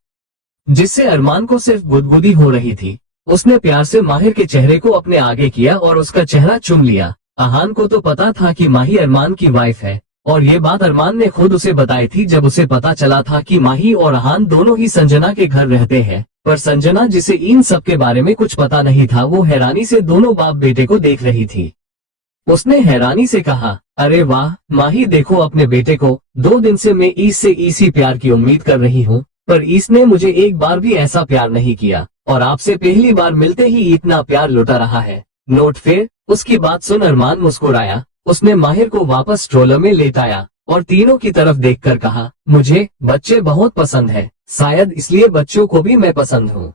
जिससे अरमान को सिर्फ गुदगुदी हो रही थी। उसने प्यार से माहिर के चेहरे को अपने आगे किया और उसका चेहरा चूम लिया। अहान को तो पता था कि माही अरमान की वाइफ है और ये बात अरमान ने खुद उसे बताई थी जब उसे पता चला था कि माही और अहान दोनों ही संजना के घर रहते हैं। पर संजना, जिसे इन सब के बारे में कुछ पता नहीं था, वो हैरानी से दोनों बाप बेटे को देख रही थी। उसने हैरानी से कहा, अरे वाह माही, देखो अपने बेटे को। 2 दिन से मैं ईस से इसी प्यार की उम्मीद कर रही हूँ, पर इसने मुझे एक बार भी ऐसा प्यार नहीं किया और आपसे पहली बार मिलते ही इतना प्यार लुटा रहा है। नोट फेर। उसकी बात सुन अरमान मुस्कुराया। उसने माहिर को वापस स्ट्रोलर में लेटाया और तीनों की तरफ देखकर कहा, मुझे बच्चे बहुत पसंद है, शायद इसलिए बच्चों को भी मैं पसंद हूँ।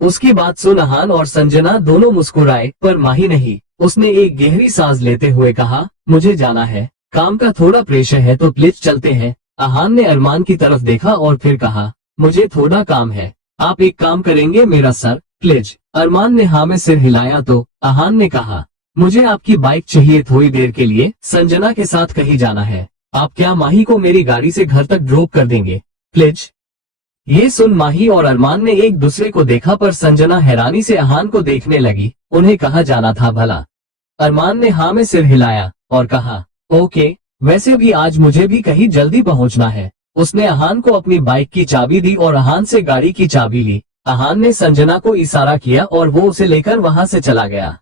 उसकी बात सुन अहान और संजना दोनों मुस्कुराए, पर माही नहीं। उसने एक गहरी सांस लेते हुए कहा, मुझे जाना है, काम का थोड़ा प्रेशर है तो प्लीज चलते हैं। अहान ने अरमान की तरफ देखा और फिर कहा, मुझे थोड़ा काम है, आप एक काम करेंगे मेरा सर, प्लीज। अरमान ने हाँ में सिर हिलाया तो अहान ने कहा, मुझे आपकी बाइक चाहिए थोड़ी देर के लिए, संजना के साथ कहीं जाना है। आप क्या माही को मेरी गाड़ी से घर तक ड्रॉप कर देंगे, प्लीज? ये सुन माही और अरमान ने एक दूसरे को देखा, पर संजना हैरानी से अहान को देखने लगी। उन्हें कहाँ जाना था भला? अरमान ने हाँ में सिर हिलाया और कहा, ओके, वैसे भी आज मुझे भी कहीं जल्दी पहुंचना है। उसने अहान को अपनी बाइक की चाबी दी और अहान से गाड़ी की चाबी ली। अहान ने संजना को इशारा किया और वो उसे लेकर वहां से चला गया।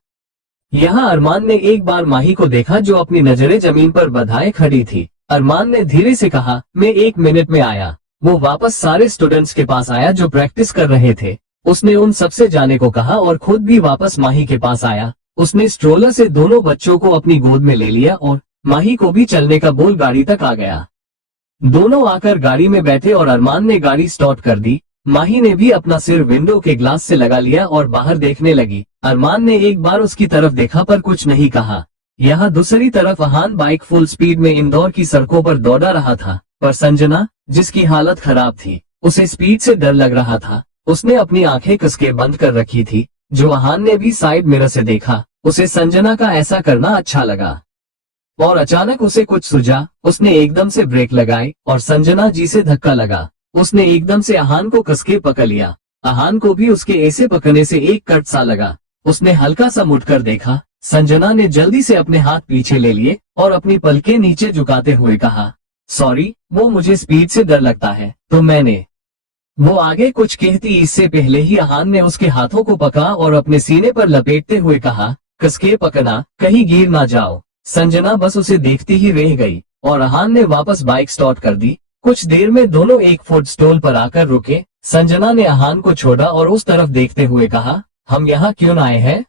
यहाँ अरमान ने एक बार माही को देखा जो अपनी नजरें जमीन पर बधाए खड़ी थी। अरमान ने धीरे से कहा, मैं 1 मिनट में आया। वो वापस सारे स्टूडेंट्स के पास आया जो प्रैक्टिस कर रहे थे। उसने उन सबसे जाने को कहा और खुद भी वापस माही के पास आया। उसने स्ट्रोलर से दोनों बच्चों को अपनी गोद में ले लिया और माही को भी चलने का बोल गाड़ी तक आ गया। दोनों आकर गाड़ी में बैठे और अरमान ने गाड़ी स्टार्ट कर दी। माही ने भी अपना सिर विंडो के ग्लास से लगा लिया और बाहर देखने लगी। अरमान ने एक बार उसकी तरफ देखा पर कुछ नहीं कहा। यहाँ दूसरी तरफ अहान बाइक फुल स्पीड में इंदौर की सड़कों पर दौड़ा रहा था, पर संजना, जिसकी हालत खराब थी, उसे स्पीड से डर लग रहा था। उसने अपनी आंखें कसके बंद कर रखी थी। जो अहान ने भी साइड मिरर से देखा, उसे संजना का ऐसा करना अच्छा लगा और अचानक उसे कुछ सूझा। उसने एकदम से ब्रेक लगाई और संजना जी से धक्का लगा। उसने एकदम से अहान को कसके पकड़ लिया। अहान को भी उसके ऐसे पकड़ने से एक कट सा लगा। उसने हल्का सा मुड़कर देखा। संजना ने जल्दी से अपने हाथ पीछे ले लिए और अपनी पलकें नीचे झुकाते हुए कहा, सॉरी, वो मुझे स्पीड से डर लगता है तो मैंने। वो आगे कुछ कहती इससे पहले ही अहान ने उसके हाथों को पकड़ा और अपने सीने पर लपेटते हुए कहा, कसके पकड़ना, कहीं गिर ना जाओ। संजना बस उसे देखती ही रह गई और अहान ने वापस बाइक स्टार्ट कर दी। कुछ देर में दोनों एक फूड स्टॉल पर आकर रुके। संजना ने अहान को छोड़ा और उस तरफ देखते हुए कहा, हम यहाँ क्यों आए हैं?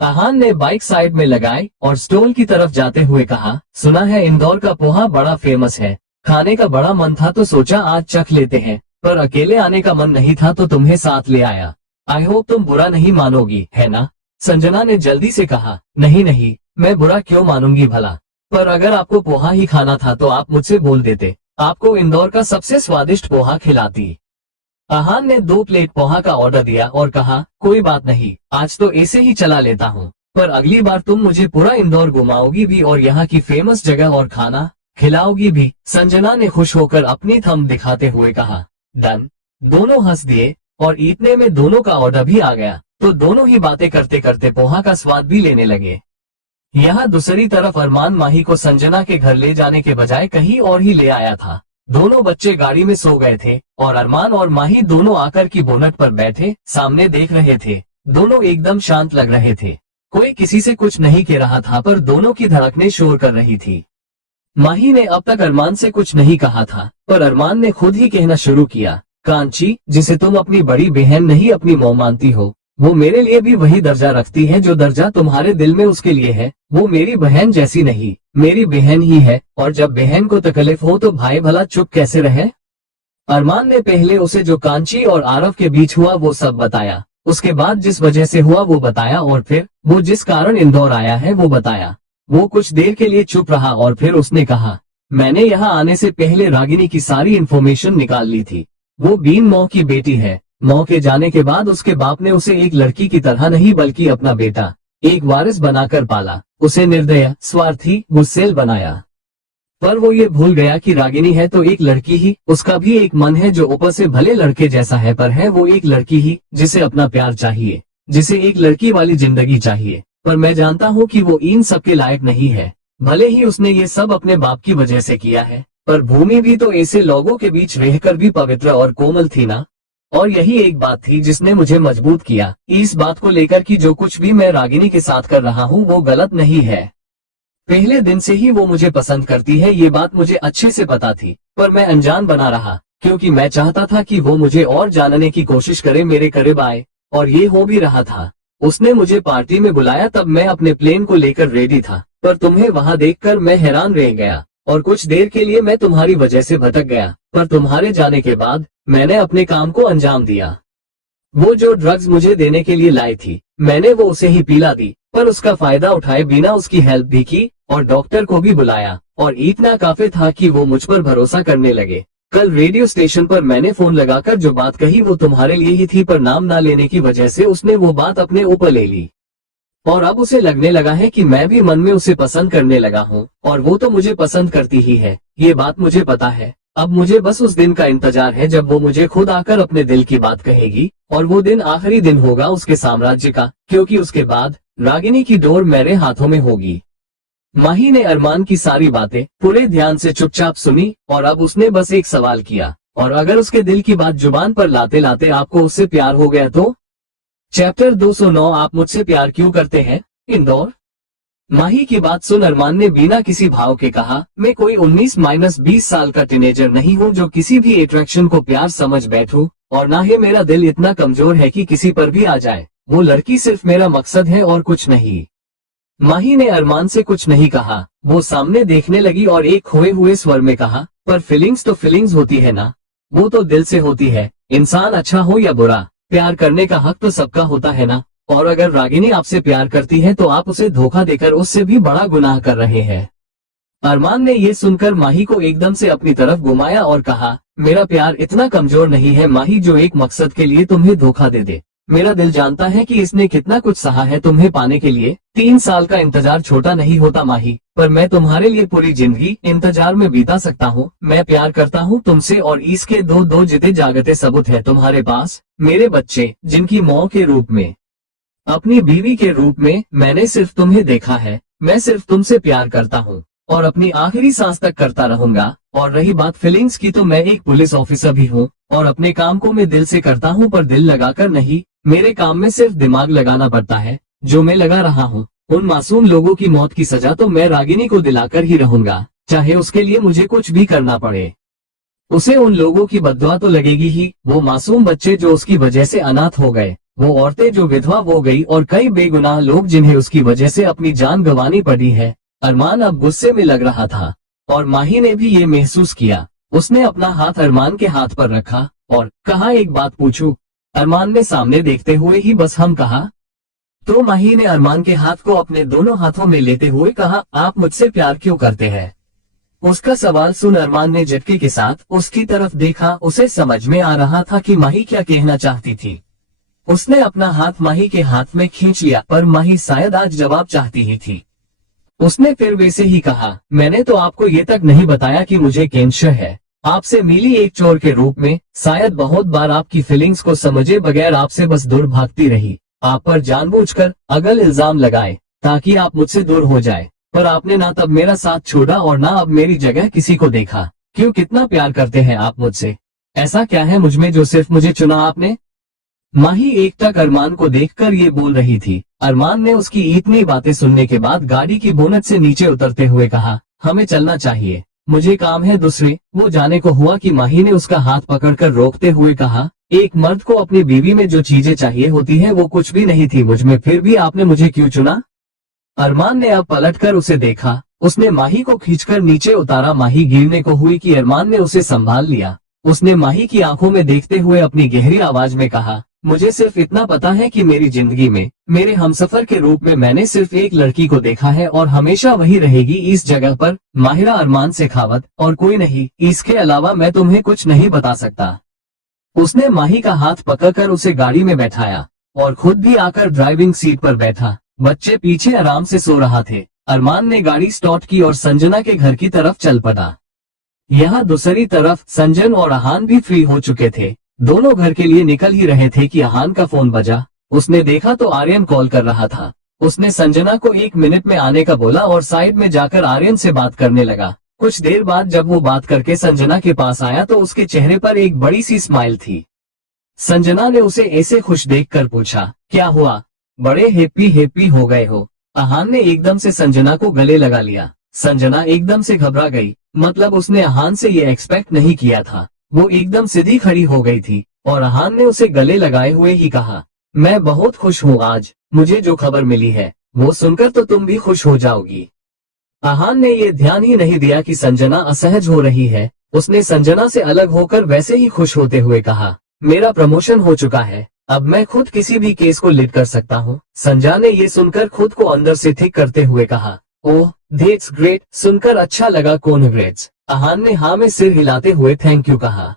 अहान ने बाइक साइड में लगाई और स्टॉल की तरफ जाते हुए कहा, सुना है इंदौर का पोहा बड़ा फेमस है, खाने का बड़ा मन था तो सोचा आज चख लेते हैं, पर अकेले आने का मन नहीं था तो तुम्हें साथ ले आया। आई होप तुम बुरा नहीं मानोगी, है ना? संजना ने जल्दी से कहा, नहीं नहीं, मैं बुरा क्यों मानूंगी भला, पर अगर आपको पोहा ही खाना था तो आप मुझसे बोल देते, आपको इंदौर का सबसे स्वादिष्ट पोहा खिलाती। अहान ने 2 प्लेट पोहा का ऑर्डर दिया और कहा, कोई बात नहीं, आज तो ऐसे ही चला लेता हूँ, पर अगली बार तुम मुझे पूरा इंदौर घुमाओगी भी और यहाँ की फेमस जगह और खाना खिलाओगी भी। संजना ने खुश होकर अपनी थंब दिखाते हुए कहा, डन। दोनों हंस दिए और इतने में दोनों का ऑर्डर भी आ गया, तो दोनों ही बातें करते करते पोहा का स्वाद भी लेने लगे। यहाँ दूसरी तरफ अरमान माही को संजना के घर ले जाने के बजाय कहीं और ही ले आया था। दोनों बच्चे गाड़ी में सो गए थे और अरमान और माही दोनों आकर की बोनट पर बैठे सामने देख रहे थे। दोनों एकदम शांत लग रहे थे। कोई किसी से कुछ नहीं कह रहा था, पर दोनों की धड़कनें शोर कर रही थी। माही ने अब तक अरमान से कुछ नहीं कहा था, पर अरमान ने खुद ही कहना शुरू किया, कांची, जिसे तुम अपनी बड़ी बहन नहीं अपनी मौम मानती हो, वो मेरे लिए भी वही दर्जा रखती है जो दर्जा तुम्हारे दिल में उसके लिए है। वो मेरी बहन जैसी नहीं, मेरी बहन ही है, और जब बहन को तकलीफ हो तो भाई भला चुप कैसे रहे। अरमान ने पहले उसे जो कांची और आरव के बीच हुआ वो सब बताया, उसके बाद जिस वजह से हुआ वो बताया, और फिर वो जिस कारण इंदौर आया है वो बताया। वो कुछ देर के लिए चुप रहा और फिर उसने कहा, मैंने यहाँ आने से पहले रागिनी की सारी इन्फॉर्मेशन निकाल ली थी। वो बीन मौ की बेटी है। मौ के जाने के बाद उसके बाप ने उसे एक लड़की की तरह नहीं बल्कि अपना बेटा, एक वारिस बनाकर पाला। उसे निर्दय, स्वार्थी, गुस्सेल बनाया। पर वो ये भूल गया कि रागिनी है तो एक लड़की ही, उसका भी एक मन है जो ऊपर से भले लड़के जैसा है पर है वो एक लड़की ही, जिसे अपना प्यार चाहिए, जिसे एक लड़की वाली जिंदगी चाहिए। पर मैं जानता हूँ कि वो इन सब के लायक नहीं है। भले ही उसने ये सब अपने बाप की वजह से किया है, पर भूमि भी तो ऐसे लोगों के बीच रहकर भी पवित्र और कोमल थी ना। और यही एक बात थी जिसने मुझे मजबूत किया इस बात को लेकर कि जो कुछ भी मैं रागिनी के साथ कर रहा हूँ वो गलत नहीं है। पहले दिन से ही वो मुझे पसंद करती है, ये बात मुझे अच्छे से पता थी, पर मैं अनजान बना रहा क्योंकि मैं चाहता था कि वो मुझे और जानने की कोशिश करे, मेरे करीब आए, और ये हो भी रहा था। उसने मुझे पार्टी में बुलाया तब मैं अपने प्लेन को लेकर रेडी था, पर तुम्हें वहां देखकर मैं हैरान रह गया और कुछ देर के लिए मैं तुम्हारी वजह से भटक गया, पर तुम्हारे जाने के बाद मैंने अपने काम को अंजाम दिया। वो जो ड्रग्स मुझे देने के लिए लाई थी मैंने वो उसे ही पिला दी, पर उसका फायदा उठाए बिना उसकी हेल्प भी की और डॉक्टर को भी बुलाया, और इतना काफी था कि वो मुझ पर भरोसा करने लगे। कल रेडियो स्टेशन पर मैंने फोन लगाकर जो बात कही वो तुम्हारे लिए ही थी, पर नाम ना लेने की वजह से उसने वो बात अपने ऊपर ले ली, और अब उसे लगने लगा है कि मैं भी मन में उसे पसंद करने लगा हूँ, और वो तो मुझे पसंद करती ही है, ये बात मुझे पता है। अब मुझे बस उस दिन का इंतजार है जब वो मुझे खुद आकर अपने दिल की बात कहेगी, और वो दिन आखिरी दिन होगा उसके साम्राज्य का, क्योंकि उसके बाद रागिनी की डोर मेरे हाथों में होगी। माही ने अरमान की सारी बातें पूरे ध्यान से चुपचाप सुनी, और अब उसने बस एक सवाल किया, और अगर उसके दिल की बात जुबान पर लाते लाते आपको उससे प्यार हो गया तो? चैप्टर 209 आप मुझसे प्यार क्यों करते हैं, इंदौर? माही की बात सुन अरमान ने बिना किसी भाव के कहा, मैं कोई 19-20 साल का टीनेजर नहीं हूँ जो किसी भी अट्रैक्शन को प्यार समझ बैठूं, और ना ही मेरा दिल इतना कमजोर है कि किसी पर भी आ जाए। वो लड़की सिर्फ मेरा मकसद है और कुछ नहीं। माही ने अरमान से कुछ नहीं कहा, वो सामने देखने लगी और एक खोए हुए स्वर में कहा, पर फीलिंग्स तो फीलिंग्स होती है ना, वो तो दिल से होती है। इंसान अच्छा हो या बुरा, प्यार करने का हक तो सबका होता है ना। और अगर रागिनी आपसे प्यार करती है तो आप उसे धोखा देकर उससे भी बड़ा गुनाह कर रहे हैं। अरमान ने ये सुनकर माही को एकदम से अपनी तरफ घुमाया और कहा, मेरा प्यार इतना कमजोर नहीं है माही जो एक मकसद के लिए तुम्हें धोखा दे दे। मेरा दिल जानता है कि इसने कितना कुछ सहा है तुम्हें पाने के लिए। 3 साल का इंतजार छोटा नहीं होता माही, पर मैं तुम्हारे लिए पूरी जिंदगी इंतजार में बिता सकता हूँ। मैं प्यार करता हूँ तुमसे, और इसके दो जिते जागते सबूत है तुम्हारे पास। मेरे बच्चे, जिनकी मौत के रूप में, अपनी बीवी के रूप में मैंने सिर्फ तुम्हें देखा है। मैं सिर्फ तुमसे प्यार करता हूँ और अपनी आखिरी सांस तक करता रहूंगा। और रही बात फीलिंग्स की, तो मैं एक पुलिस ऑफिसर भी हूँ और अपने काम को मैं दिल से करता हूँ, पर दिल लगाकर नहीं। मेरे काम में सिर्फ दिमाग लगाना पड़ता है, जो मैं लगा रहा हूँ। उन मासूम लोगों की मौत की सजा तो मैं रागिनी को दिलाकर ही रहूंगा, चाहे उसके लिए मुझे कुछ भी करना पड़े। उसे उन लोगों की बद्दुआ तो लगेगी ही, वो मासूम बच्चे जो उसकी वजह से अनाथ हो गए, वो औरतें जो विधवा हो गई, और कई बेगुनाह लोग जिन्हें उसकी वजह से अपनी जान गंवानी पड़ी है। अरमान अब गुस्से में लग रहा था और माही ने भी ये महसूस किया। उसने अपना हाथ अरमान के हाथ पर रखा और कहा, एक बात पूछूं? अरमान ने सामने देखते हुए ही बस हम कहा। तो माही ने अरमान के हाथ को अपने दोनों हाथों में लेते हुए कहा, आप मुझसे प्यार क्यों करते हैं? उसका सवाल सुन अरमान ने झटके के साथ उसकी तरफ देखा। उसे समझ में आ रहा था कि माही क्या कहना चाहती थी। उसने अपना हाथ माही के हाथ में खींच लिया, पर माही शायद आज जवाब चाहती ही थी। उसने फिर वैसे ही कहा, मैंने तो आपको ये तक नहीं बताया कि मुझे कैंसर है। आपसे मिली एक चोर के रूप में, शायद बहुत बार आपकी फीलिंग्स को समझे बगैर आपसे बस दूर भागती रही, आप पर जानबूझकर अगल इल्जाम लगाए ताकि आप मुझसे दूर हो जाए। पर आपने ना तब मेरा साथ छोड़ा और ना अब मेरी जगह किसी को देखा। क्यों? कितना प्यार करते हैं आप मुझसे? ऐसा क्या है मुझ में जो सिर्फ मुझे चुना आपने? माही एकटक अरमान को देखकर ये बोल रही थी। अरमान ने उसकी इतनी बातें सुनने के बाद गाड़ी की बोनट से नीचे उतरते हुए कहा, हमें चलना चाहिए, मुझे काम है दूसरे। वो जाने को हुआ कि माही ने उसका हाथ पकड़कर रोकते हुए कहा, एक मर्द को अपनी बीवी में जो चीजें चाहिए होती हैं वो कुछ भी नहीं थी मुझ में, फिर भी आपने मुझे क्यों चुना? अरमान ने अब पलटकर उसे देखा। उसने माही को खींचकर नीचे उतारा। माही गिरने को हुई कि अरमान ने उसे संभाल लिया। उसने माही की आंखों में देखते हुए अपनी गहरी आवाज में कहा, मुझे सिर्फ इतना पता है कि मेरी जिंदगी में मेरे हमसफर के रूप में मैंने सिर्फ एक लड़की को देखा है और हमेशा वही रहेगी इस जगह पर, माहिरा अरमान शेखावत, और कोई नहीं। इसके अलावा मैं तुम्हें कुछ नहीं बता सकता। उसने माही का हाथ पकड़कर उसे गाड़ी में बैठाया और खुद भी आकर ड्राइविंग सीट पर बैठा। बच्चे पीछे आराम से सो रहा थे। अरमान ने गाड़ी स्टार्ट की और संजना के घर की तरफ चल पड़ा। यहाँ दूसरी तरफ संजन और अहान भी फ्री हो चुके थे। दोनों घर के लिए निकल ही रहे थे कि अहान का फोन बजा। उसने देखा तो आर्यन कॉल कर रहा था। उसने संजना को 1 मिनट में आने का बोला और साइड में जाकर आर्यन से बात करने लगा। कुछ देर बाद जब वो बात करके संजना के पास आया तो उसके चेहरे पर एक बड़ी सी स्माइल थी। संजना ने उसे ऐसे खुश देखकर पूछा, क्या हुआ, बड़े हैप्पी हो गए हो? अहान ने एकदम से संजना को गले लगा लिया। संजना एकदम से घबरा गई। मतलब उसने अहान से ये एक्सपेक्ट नहीं किया था। वो एकदम सीधी खड़ी हो गई थी और अहान ने उसे गले लगाए हुए ही कहा, मैं बहुत खुश हूँ आज। मुझे जो खबर मिली है वो सुनकर तो तुम भी खुश हो जाओगी। अहान ने ये ध्यान ही नहीं दिया कि संजना असहज हो रही है। उसने संजना से अलग होकर वैसे ही खुश होते हुए कहा, मेरा प्रमोशन हो चुका है, अब मैं खुद किसी भी केस को लीड कर सकता हूँ। संजना ने ये सुनकर खुद को अंदर से ठीक करते हुए कहा, ओह दैट्स ग्रेट, सुनकर अच्छा लगा, कांग्रेट्स। अहान ने हाँ में सिर हिलाते हुए थैंक यू कहा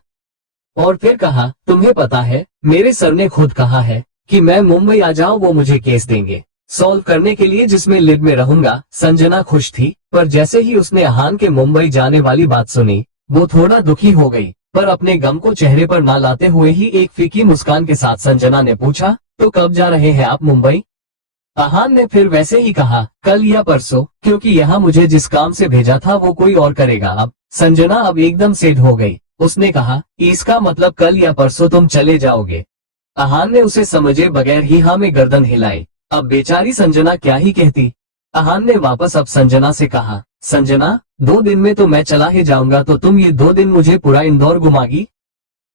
और फिर कहा, तुम्हें पता है मेरे सर ने खुद कहा है कि मैं मुंबई आ जाऊं, वो मुझे केस देंगे सॉल्व करने के लिए जिसमें लीड में रहूंगा। संजना खुश थी, पर जैसे ही उसने अहान के मुंबई जाने वाली बात सुनी वो थोड़ा दुखी हो गई। पर अपने गम को चेहरे पर ना लाते हुए ही एक फीकी मुस्कान के साथ संजना ने पूछा, तो कब जा रहे हैं आप मुंबई? अहान ने फिर वैसे ही कहा, कल या परसों, क्योंकि यहाँ मुझे जिस काम से भेजा था वो कोई और करेगा अब। संजना अब एकदम सेठ हो गई। उसने कहा, इसका मतलब कल या परसों तुम चले जाओगे? अहान ने उसे समझे बगैर ही हाँ में गर्दन हिलाई। अब बेचारी संजना क्या ही कहती। अहान ने वापस अब संजना से कहा, संजना 2 दिन में तो मैं चला ही जाऊंगा, तो तुम ये 2 दिन मुझे पूरा इंदौर घुमागी?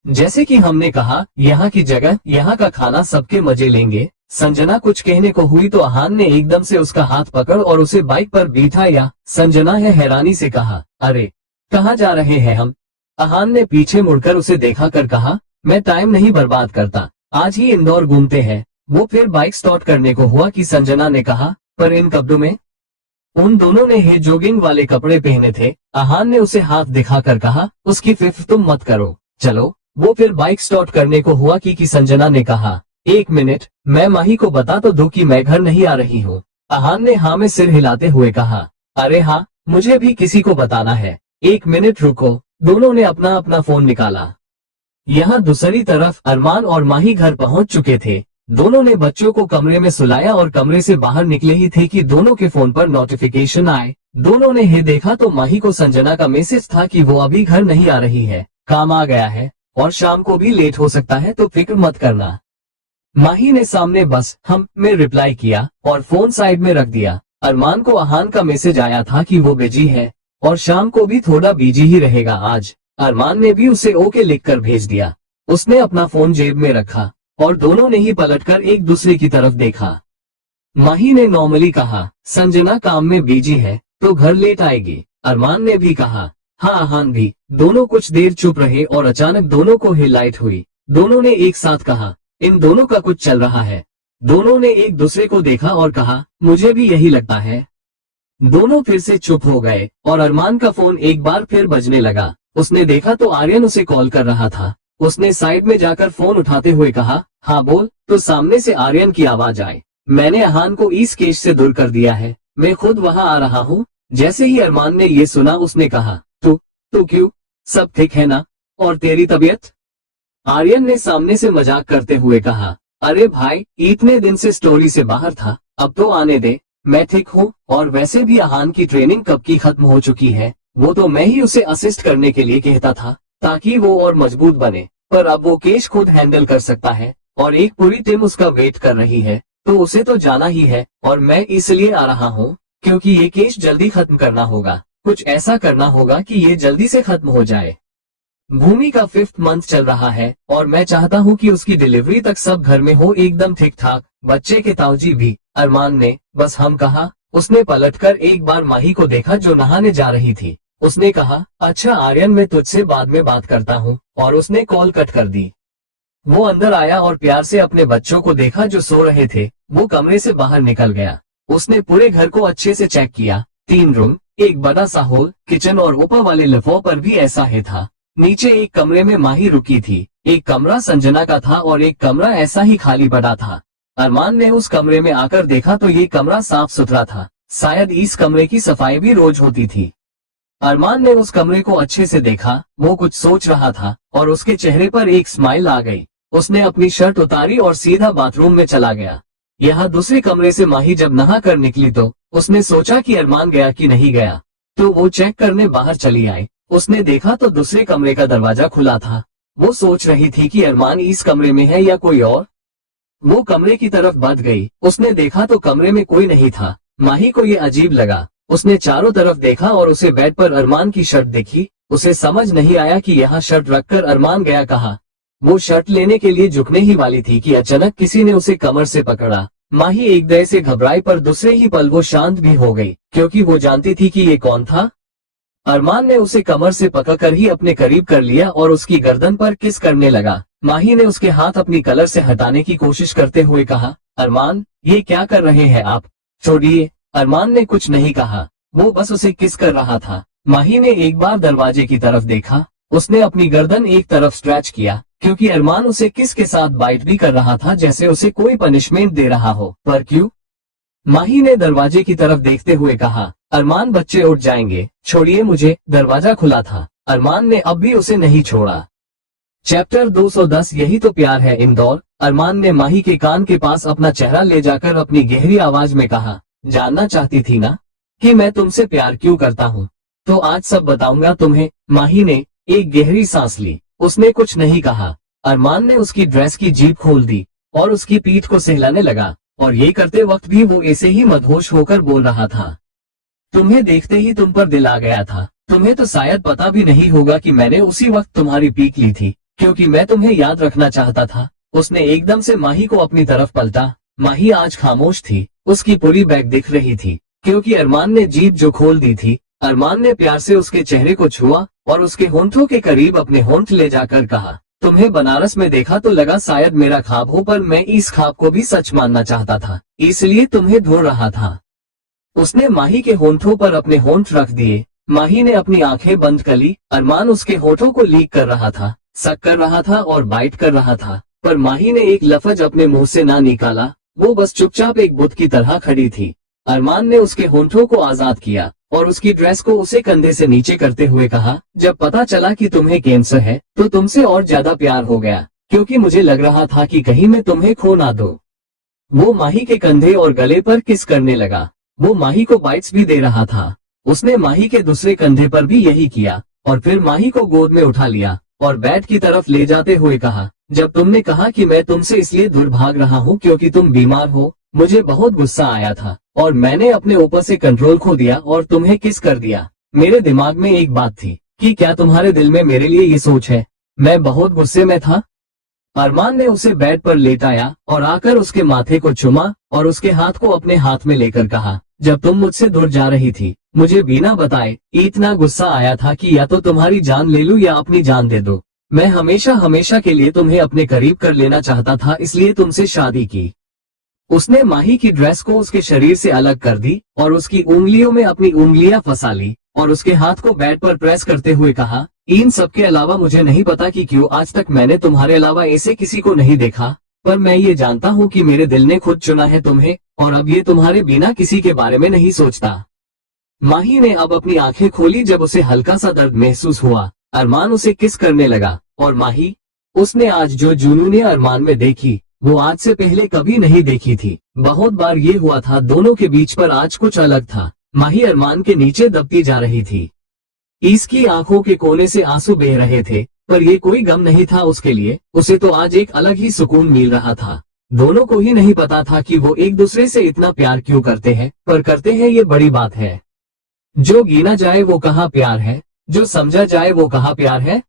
जैसे कि हमने कहा, यहाँ की जगह, यहाँ का खाना, सबके मजे लेंगे। संजना कुछ कहने को हुई तो अहान ने एकदम से उसका हाथ पकड़ और उसे बाइक पर बिठाया। संजना है हैरानी से कहा, अरे कहाँ जा रहे हैं हम? अहान ने पीछे मुड़कर उसे देखा कर कहा, मैं टाइम नहीं बर्बाद करता, आज ही इंदौर घूमते हैं। वो फिर बाइक स्टार्ट करने को हुआ कि संजना ने कहा, पर इन कपड़ों में? उन दोनों ने ही जोगिंग वाले कपड़े पहने थे। अहान ने उसे हाथ दिखाकर कहा, उसकी फिक्र तुम मत करो, चलो। वो फिर बाइक स्टार्ट करने को हुआ कि संजना ने कहा, 1 मिनट, मैं माही को बता तो दो कि मैं घर नहीं आ रही हूँ। अहान ने हाँ में सिर हिलाते हुए कहा, अरे हाँ, मुझे भी किसी को बताना है। 1 मिनट रुको। दोनों ने अपना अपना फोन निकाला। यहाँ दूसरी तरफ अरमान और माही घर पहुंच चुके थे। दोनों ने बच्चों को कमरे में सुलाया और कमरे से बाहर निकले ही थे कि दोनों के फोन पर नोटिफिकेशन आए। दोनों ने ही देखा तो माही को संजना का मैसेज था कि वो अभी घर नहीं आ रही है, काम आ गया है और शाम को भी लेट हो सकता है, तो फिक्र मत करना। माही ने सामने बस हम में रिप्लाई किया और फोन साइड में रख दिया। अरमान को अहान का मैसेज आया था कि वो बिजी है और शाम को भी थोड़ा बिजी ही रहेगा आज। अरमान ने भी उसे ओके लिखकर भेज दिया। उसने अपना फोन जेब में रखा और दोनों ने ही पलटकर एक दूसरे की तरफ देखा। माही ने नॉर्मली कहा, संजना काम में बिजी है तो घर लेट आएगी। अरमान ने भी कहा, हाँ अहान भी। दोनों कुछ देर चुप रहे और अचानक दोनों को हिलाइट हुई। दोनों ने एक साथ कहा, इन दोनों का कुछ चल रहा है। दोनों ने एक दूसरे को देखा और कहा, मुझे भी यही लगता है। दोनों फिर से चुप हो गए और अरमान का फोन एक बार फिर बजने लगा। उसने देखा तो आर्यन उसे कॉल कर रहा था। उसने साइड में जाकर फोन उठाते हुए कहा, हाँ बोल। तो सामने से आर्यन की आवाज आई, मैंने अहान को इस केस से दूर कर दिया है, मैं खुद वहाँ आ रहा हूँ। जैसे ही अरमान ने ये सुना उसने कहा, तू क्यों, सब ठीक है ना, और तेरी तबीयत? आर्यन ने सामने से मजाक करते हुए कहा, अरे भाई, इतने दिन से स्टोरी से बाहर था, अब तो आने दे, मैं ठीक हूँ। और वैसे भी अहान की ट्रेनिंग कब की खत्म हो चुकी है, वो तो मैं ही उसे असिस्ट करने के लिए कहता था ताकि वो और मजबूत बने, पर अब वो केस खुद हैंडल कर सकता है और एक पूरी टीम उसका वेट कर रही है, तो उसे तो जाना ही है। और मैं इसलिए आ रहा हूँ क्योंकि ये केस जल्दी खत्म करना होगा, कुछ ऐसा करना होगा कि ये जल्दी से खत्म हो जाए। भूमि का 5th मंथ चल रहा है और मैं चाहता हूँ कि उसकी डिलीवरी तक सब घर में हो एकदम ठीक ठाक। बच्चे के ताऊजी भी। अरमान ने बस हम कहा। उसने पलटकर एक बार माही को देखा जो नहाने जा रही थी। उसने कहा, अच्छा आर्यन, मैं तुझसे बाद में बात करता हूँ, और उसने कॉल कट कर दी। वो अंदर आया और प्यार से अपने बच्चों को देखा जो सो रहे थे। वो कमरे से बाहर निकल गया। उसने पूरे घर को अच्छे से चेक किया। 3 रूम, एक बड़ा सा हॉल, किचन और ऊपर वाले लिफाफे पर भी ऐसा ही था। नीचे एक कमरे में माही रुकी थी। एक कमरा संजना का था और एक कमरा ऐसा ही खाली पड़ा था। अरमान ने उस कमरे में आकर देखा तो ये कमरा साफ सुथरा था। शायद इस कमरे की सफाई भी रोज होती थी। अरमान ने उस कमरे को अच्छे से देखा। वो कुछ सोच रहा था और उसके चेहरे पर एक स्माइल आ गई। उसने अपनी शर्ट उतारी और सीधा बाथरूम में चला गया। यहाँ दूसरे कमरे से माही जब नहा कर निकली तो उसने सोचा कि अरमान गया कि नहीं गया, तो वो चेक करने बाहर चली आई। उसने देखा तो दूसरे कमरे का दरवाजा खुला था। वो सोच रही थी कि अरमान इस कमरे में है या कोई और। वो कमरे की तरफ बढ़ गई। उसने देखा तो कमरे में कोई नहीं था। माही को ये अजीब लगा। उसने चारों तरफ देखा और उसे बेड पर अरमान की शर्ट दिखी। उसे समझ नहीं आया कि यहाँ शर्ट रखकर अरमान गया कहाँ। वो शर्ट लेने के लिए झुकने ही वाली थी कि अचानक किसी ने उसे कमर से पकड़ा। माही एकदम से घबराई पर दूसरे ही पल वो शांत भी हो गई, क्योंकि वो जानती थी कि ये कौन था। अरमान ने उसे कमर से पकड़कर ही अपने करीब कर लिया और उसकी गर्दन पर किस करने लगा। माही ने उसके हाथ अपनी कलर से हटाने की कोशिश करते हुए कहा, अरमान, ये क्या कर रहे हैं आप? छोड़िए। अरमान ने कुछ नहीं कहा। वो बस उसे किस कर रहा था। माही ने एक बार दरवाजे की तरफ देखा। उसने अपनी गर्दन एक तरफ स्ट्रेच किया, क्योंकि अरमान उसे किस के साथ बाइट भी कर रहा था, जैसे उसे कोई पनिशमेंट दे रहा हो। पर क्यों? माही ने दरवाजे की तरफ देखते हुए कहा, अरमान, बच्चे उठ जाएंगे, छोड़िए मुझे। दरवाजा खुला था। अरमान ने अब भी उसे नहीं छोड़ा। चैप्टर 210 यही तो प्यार है इंदौर। अरमान ने माही के कान के पास अपना चेहरा ले जाकर अपनी गहरी आवाज में कहा, जानना चाहती थी ना कि मैं तुमसे प्यार क्यों करता हूँ? तो आज सब बताऊंगा तुम्हें। माही ने एक गहरी सांस ली। उसने कुछ नहीं कहा। अरमान ने उसकी ड्रेस की जीप खोल दी और उसकी पीठ को सहलाने लगा, और ये करते वक्त भी वो ऐसे ही मदहोश होकर बोल रहा था, तुम्हें देखते ही तुम पर दिल आ गया था। तुम्हें तो शायद पता भी नहीं होगा कि मैंने उसी वक्त तुम्हारी पीक ली थी, क्योंकि मैं तुम्हें याद रखना चाहता था। उसने एकदम से माही को अपनी तरफ पलटा। माही आज खामोश थी। उसकी पूरी बैग दिख रही थी, क्योंकि अरमान ने जीप जो खोल दी थी। अरमान ने प्यार से उसके चेहरे को छुआ और उसके होंठों के करीब अपने होंठ ले जाकर कहा, तुम्हें बनारस में देखा तो लगा शायद मेरा ख्वाब हो, पर मैं इस ख्वाब को भी सच मानना चाहता था, इसलिए तुम्हें ढूंढ रहा था। उसने माही के होंठों पर अपने होंठ रख दिए। माही ने अपनी आंखें बंद कर ली। अरमान उसके होंठों को लीक कर रहा था, सक कर रहा था और बाइट कर रहा था, पर माही ने एक लफ्ज अपने मुंह से ना निकाला। वो बस चुपचाप एक बुत की तरह खड़ी थी। अरमान ने उसके होंठों को आजाद किया और उसकी ड्रेस को उसे कंधे से नीचे करते हुए कहा, जब पता चला कि तुम्हें कैंसर है तो तुमसे और ज्यादा प्यार हो गया, क्योंकि मुझे लग रहा था कि कहीं मैं तुम्हें खो ना दूं। वो माही के कंधे और गले पर किस करने लगा। वो माही को बाइट्स भी दे रहा था। उसने माही के दूसरे कंधे पर भी यही किया और फिर माही को गोद में उठा लिया और बेड की तरफ ले जाते हुए कहा, जब तुमने कहा कि मैं तुमसे इसलिए दूर भाग रहा हूँ क्योंकि तुम बीमार हो, मुझे बहुत गुस्सा आया था और मैंने अपने ऊपर से कंट्रोल खो दिया और तुम्हें किस कर दिया। मेरे दिमाग में एक बात थी कि क्या तुम्हारे दिल में मेरे लिए ये सोच है। मैं बहुत गुस्से में था। अरमान ने उसे बेड पर लेटाया और आकर उसके माथे को चुमा और उसके हाथ को अपने हाथ में लेकर कहा, जब तुम मुझसे दूर जा रही थी, मुझे बिना बताए इतना गुस्सा आया था कि या तो तुम्हारी जान ले लूं या अपनी जान दे दो। मैं हमेशा हमेशा के लिए तुम्हें अपने करीब कर लेना चाहता था, इसलिए तुमसे शादी की। उसने माही की ड्रेस को उसके शरीर से अलग कर दी और उसकी उंगलियों में अपनी उंगलियां फंसा ली और उसके हाथ को बेड पर प्रेस करते हुए कहा, इन सब के अलावा मुझे नहीं पता कि क्यों आज तक मैंने तुम्हारे अलावा ऐसे किसी को नहीं देखा, पर मैं ये जानता हूँ कि मेरे दिल ने खुद चुना है तुम्हें और अब ये तुम्हारे बिना किसी के बारे में नहीं सोचता। माही ने अब अपनी आंखें खोली जब उसे हल्का सा दर्द महसूस हुआ। अरमान उसे किस करने लगा और माही, उसने आज जो जुनून अरमान में देखी वो आज से पहले कभी नहीं देखी थी। बहुत बार ये हुआ था दोनों के बीच, पर आज कुछ अलग था। माही अरमान के नीचे दबती जा रही थी। इसकी आंखों के कोने से आंसू बह रहे थे, पर ये कोई गम नहीं था उसके लिए। उसे तो आज एक अलग ही सुकून मिल रहा था। दोनों को ही नहीं पता था कि वो एक दूसरे से इतना प्यार क्यों करते हैं, पर करते हैं ये बड़ी बात है। जो गिना जाए वो कहाँ प्यार है, जो समझा जाए वो कहाँ प्यार है।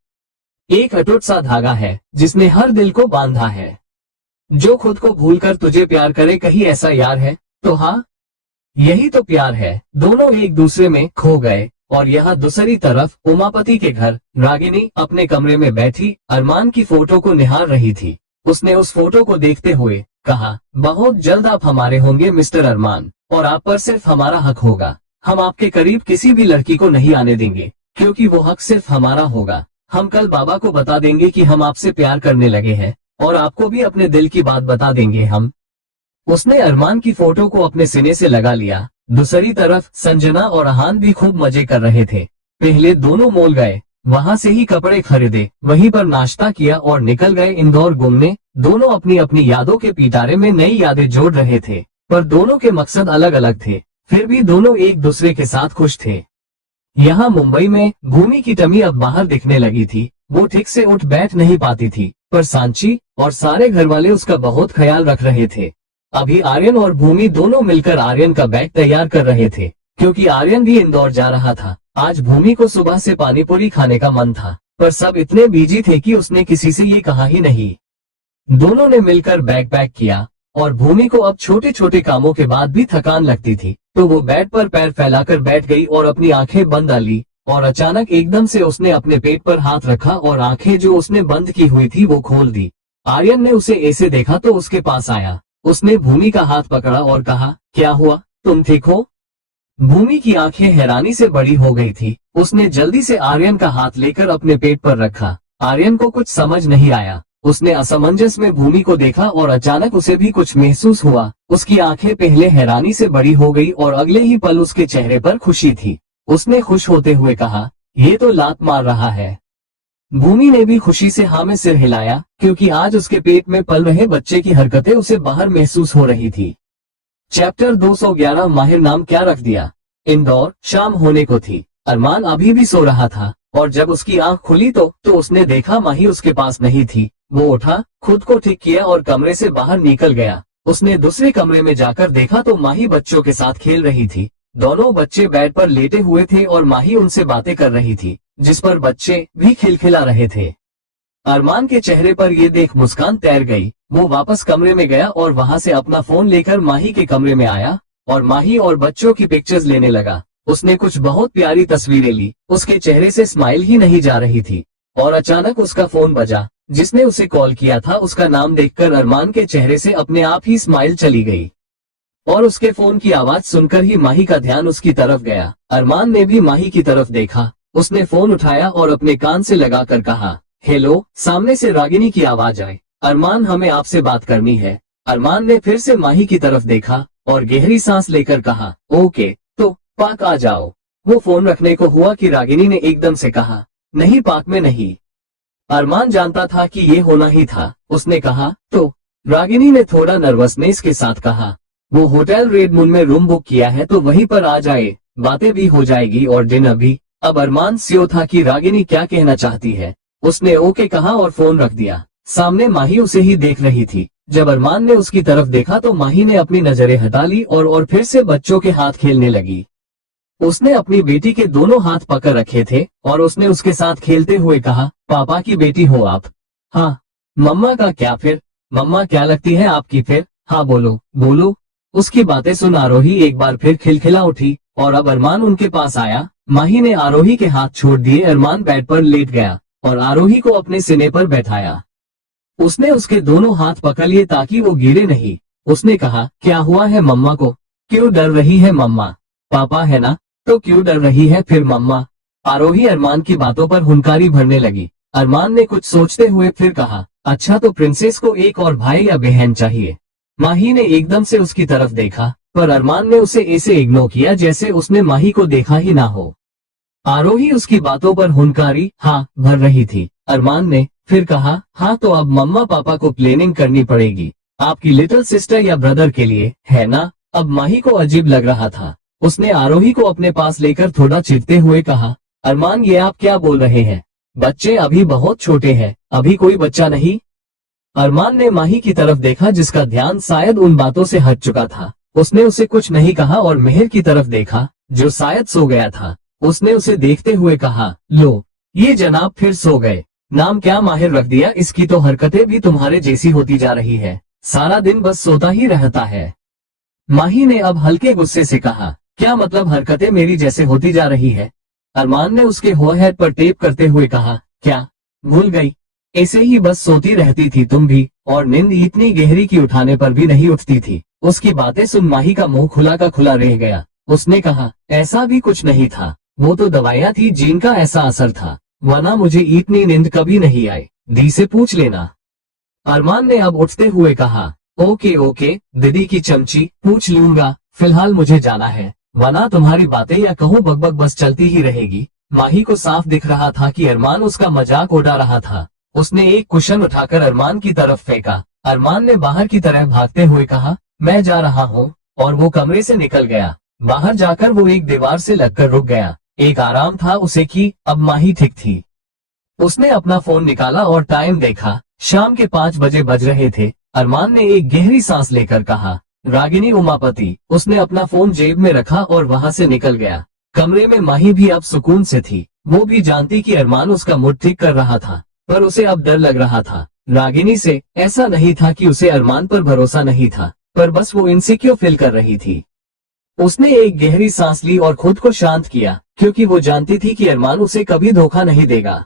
एक अटूट सा धागा है जिसने हर दिल को बांधा है। जो खुद को भूलकर तुझे प्यार करे, कहीं ऐसा यार है? तो हाँ, यही तो प्यार है। दोनों एक दूसरे में खो गए। और यहाँ दूसरी तरफ उमापति के घर रागिनी अपने कमरे में बैठी अरमान की फोटो को निहार रही थी। उसने उस फोटो को देखते हुए कहा, बहुत जल्द आप हमारे होंगे मिस्टर अरमान, और आप पर सिर्फ हमारा हक होगा। हम आपके करीब किसी भी लड़की को नहीं आने देंगे, क्योंकि वो हक सिर्फ हमारा होगा। हम कल बाबा को बता देंगे कि हम आपसे प्यार करने लगे हैं, और आपको भी अपने दिल की बात बता देंगे हम। उसने अरमान की फोटो को अपने सीने से लगा लिया। दूसरी तरफ संजना और अहान भी खूब मजे कर रहे थे। पहले दोनों मॉल गए, वहां से ही कपड़े खरीदे, वहीं पर नाश्ता किया और निकल गए इंदौर घूमने। दोनों अपनी अपनी यादों के पिटारे में नई यादें जोड़ रहे थे, पर दोनों के मकसद अलग अलग थे। फिर भी दोनों एक दूसरे के साथ खुश थे। यहाँ मुंबई में भूमि की टमी अब बाहर दिखने लगी थी। वो ठीक से उठ बैठ नहीं पाती थी, पर सांची और सारे घर वाले उसका बहुत ख्याल रख रहे थे। अभी आर्यन और भूमि दोनों मिलकर आर्यन का बैग तैयार कर रहे थे, क्योंकि आर्यन भी इंदौर जा रहा था। आज भूमि को सुबह से पानीपुरी खाने का मन था, पर सब इतने बिजी थे कि उसने किसी से ये कहा ही नहीं। दोनों ने मिलकर बैग पैक किया, और भूमि को अब छोटे छोटे कामों के बाद भी थकान लगती थी, तो वो बेड पर पैर फैलाकर बैठ गई और अपनी आंखें बंद डाली। और अचानक एकदम से उसने अपने पेट पर हाथ रखा और आंखें जो उसने बंद की हुई थी वो खोल दी। आर्यन ने उसे ऐसे देखा तो उसके पास आया। उसने भूमि का हाथ पकड़ा और कहा, क्या हुआ, तुम ठीक हो? भूमि की आंखें हैरानी से बड़ी हो गई थी। उसने जल्दी से आर्यन का हाथ लेकर अपने पेट पर रखा। आर्यन को कुछ समझ नहीं आया। उसने असमंजस में भूमि को देखा और अचानक उसे भी कुछ महसूस हुआ। उसकी आंखें पहले हैरानी से बड़ी हो गई और अगले ही पल उसके चेहरे पर खुशी थी। उसने खुश होते हुए कहा, ये तो लात मार रहा है। भूमि ने भी खुशी से हाँ में सिर हिलाया, क्योंकि आज उसके पेट में पल रहे बच्चे की हरकतें उसे बाहर महसूस हो रही थी। चैप्टर 211 माहिर नाम क्या रख दिया। इंदौर शाम होने को थी। अरमान अभी भी सो रहा था, और जब उसकी आंख खुली तो उसने देखा माही उसके पास नहीं थी। वो उठा, खुद को ठीक किया और कमरे से बाहर निकल गया। उसने दूसरे कमरे में जाकर देखा तो माही बच्चों के साथ खेल रही थी। दोनों बच्चे बेड पर लेटे हुए थे और माही उनसे बातें कर रही थी, जिस पर बच्चे भी खिलखिला रहे थे। अरमान के चेहरे पर ये देख मुस्कान तैर गई। वो वापस कमरे में गया और वहां से अपना फोन लेकर माही के कमरे में आया और माही और बच्चों की पिक्चर्स लेने लगा। उसने कुछ बहुत प्यारी तस्वीरें ली। उसके चेहरे से स्माइल ही नहीं जा रही थी, और अचानक उसका फोन बजा। जिसने उसे कॉल किया था उसका नाम देखकर अरमान के चेहरे से अपने आप ही स्माइल चली गई, और उसके फोन की आवाज सुनकर ही माही का ध्यान उसकी तरफ गया। अरमान ने भी माही की तरफ देखा। उसने फोन उठाया और अपने कान से लगाकर कहा, हेलो। सामने से रागिनी की आवाज आई, अरमान हमें आपसे बात करनी है। अरमान ने फिर से माही की तरफ देखा और गहरी सांस लेकर कहा, ओके, तो पार्क आ जाओ। वो फोन रखने को हुआ कि रागिनी ने एकदम से कहा, नहीं, पार्क में नहीं। अरमान जानता था कि ये होना ही था। उसने कहा, तो? रागिनी ने थोड़ा नर्वसनेस के साथ कहा, वो होटल रेड मून में रूम बुक किया है, तो वहीं पर आ जाए, बातें भी हो जाएगी और डिनर भी। अब अरमान श्योर था कि रागिनी क्या कहना चाहती है। उसने ओके कहा और फोन रख दिया। सामने माही उसे ही देख रही थी। जब अरमान ने उसकी तरफ देखा तो माही ने अपनी नजरें हटा ली और फिर से बच्चों के हाथ खेलने लगी। उसने अपनी बेटी के दोनों हाथ पकड़ रखे थे और उसने उसके साथ खेलते हुए कहा, पापा की बेटी हो आप? हाँ। मम्मा का क्या फिर? मम्मा क्या लगती है आपकी फिर? हाँ बोलो बोलो। उसकी बातें सुन आरोही एक बार फिर खिलखिला उठी और अब अरमान उनके पास आया। माही ने आरोही के हाथ छोड़ दिए। अरमान बेड पर लेट गया और आरोही को अपने सीने पर बैठाया। उसने उसके दोनों हाथ पकड़ लिए ताकि वो गिरे नहीं। उसने कहा, क्या हुआ है मम्मा को? क्यों डर रही है मम्मा? पापा है ना, तो क्यों डर रही है फिर मम्मा? आरोही अरमान की बातों पर हुंकारी भरने लगी। अरमान ने कुछ सोचते हुए फिर कहा, अच्छा, तो प्रिंसेस को एक और भाई या बहन चाहिए? माही ने एकदम से उसकी तरफ देखा, पर अरमान ने उसे ऐसे इग्नोर किया जैसे उसने माही को देखा ही ना हो। आरोही उसकी बातों पर हुंकारी हाँ भर रही थी। अरमान ने फिर कहा, हाँ, तो अब मम्मा पापा को प्लानिंग करनी पड़ेगी, आपकी लिटिल सिस्टर या ब्रदर के लिए, है ना? अब माही को अजीब लग रहा था। उसने आरोही को अपने पास लेकर थोड़ा चिढ़ते हुए कहा, अरमान, ये आप क्या बोल रहे हैं? बच्चे अभी बहुत छोटे हैं, अभी कोई बच्चा नहीं। अरमान ने माही की तरफ देखा, जिसका ध्यान शायद उन बातों से हट चुका था। उसने उसे कुछ नहीं कहा और मेहर की तरफ देखा, जो शायद सो गया था। उसने उसे देखते हुए कहा, लो, ये जनाब फिर सो गए। नाम क्या माहिर रख दिया, इसकी तो हरकतें भी तुम्हारे जैसी होती जा रही है, सारा दिन बस सोता ही रहता है। माही ने अब हल्के गुस्से से कहा, क्या मतलब हरकतें मेरी जैसे होती जा रही है? अरमान ने उसके फोरहेड पर टेप करते हुए कहा, क्या भूल गई? ऐसे ही बस सोती रहती थी तुम भी, और नींद इतनी गहरी कि उठाने पर भी नहीं उठती थी। उसकी बातें सुन माही का मुंह खुला का खुला रह गया। उसने कहा, ऐसा भी कुछ नहीं था, वो तो दवाइयाँ थी जिनका ऐसा असर था, वरना मुझे इतनी नींद कभी नहीं आई। दी से पूछ लेना। अरमान ने अब उठते हुए कहा, ओके ओके दीदी की चमची, पूछ लूंगा, फिलहाल मुझे जाना है, वरना तुम्हारी बातें या कहूँ बकबक बस चलती ही रहेगी। माही को साफ दिख रहा था कि अरमान उसका मजाक उड़ा रहा था। उसने एक कुशन उठाकर अरमान की तरफ फेंका। अरमान ने बाहर की तरह भागते हुए कहा, मैं जा रहा हूँ, और वो कमरे से निकल गया। बाहर जाकर वो एक दीवार से लगकर रुक गया। एक आराम था उसे कि अब माही ठीक थी। उसने अपना फोन निकाला और टाइम देखा, शाम के 5 बजे बज रहे थे। अरमान ने एक गहरी सांस लेकर कहा, रागिनी उमापति। उसने अपना फोन जेब में रखा और वहां से निकल गया। कमरे में माही भी अब सुकून से थी। वो भी जानती कि अरमान उसका मूड ठीक कर रहा था, पर उसे अब डर लग रहा था रागिनी से। ऐसा नहीं था कि उसे अरमान पर भरोसा नहीं था, पर बस वो इनसिक्योर फील कर रही थी। उसने एक गहरी सांस ली और खुद को शांत किया, क्योंकि वो जानती थी कि अरमान उसे कभी धोखा नहीं देगा।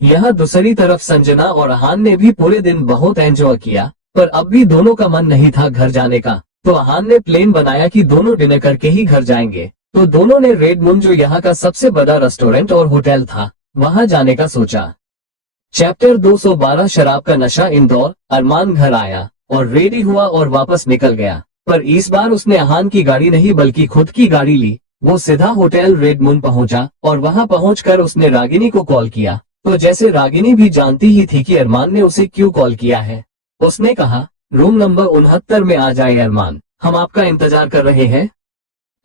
यहाँ दूसरी तरफ संजना और अहान ने भी पूरे दिन बहुत एंजॉय किया, पर अब भी दोनों का मन नहीं था घर जाने का। तो अहान ने प्लान बनाया कि दोनों डिनर करके ही घर जाएंगे। तो दोनों ने रेड मून, जो यहाँ का सबसे बड़ा रेस्टोरेंट और होटल था, वहां जाने का सोचा। चैप्टर 212 शराब का नशा। इंदौर। अरमान घर आया और रेडी हुआ और वापस निकल गया, पर इस बार उसने अहान की गाड़ी नहीं बल्कि खुद की गाड़ी ली। वो सीधा होटल रेड मून पहुंचा और वहां पहुंचकर उसने रागिनी को कॉल किया। तो जैसे रागिनी भी जानती ही थी कि अरमान ने उसे क्यों कॉल किया है, उसने कहा, रूम नंबर 69 में आ जाए अरमान, हम आपका इंतजार कर रहे हैं।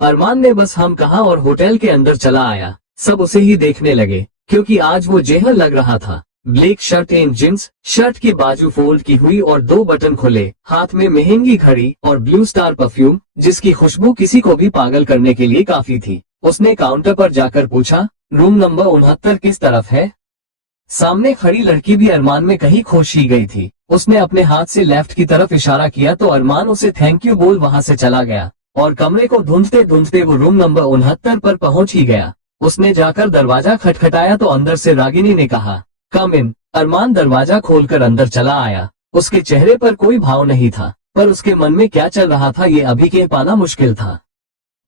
अरमान ने बस हम कहा और होटल के अंदर चला आया। सब उसे ही देखने लगे, क्योंकि आज वो जेहर लग रहा था। Black shirt and jeans, shirt की बाजू फोल्ड की हुई और 2 बटन खुले, हाथ में महंगी घड़ी और ब्लू स्टार परफ्यूम, जिसकी खुशबू किसी को भी पागल करने के लिए काफी थी। उसने काउंटर पर जाकर पूछा, रूम नंबर 69 किस तरफ है? सामने खड़ी लड़की भी अरमान में कहीं खोश ही गई थी। उसने अपने हाथ से लेफ्ट की तरफ इशारा किया तो अरमान उसे थैंक यू बोल वहां से चला गया, और कमरे को ढूंढते ढूंढते वो रूम नंबर 69 पर पहुंच ही गया। उसने जाकर दरवाजा खटखटाया तो अंदर से रागिनी ने कहा, कम इन। अरमान दरवाजा खोलकर अंदर चला आया। उसके चेहरे पर कोई भाव नहीं था, पर उसके मन में क्या चल रहा था ये अभी कह पाना मुश्किल था।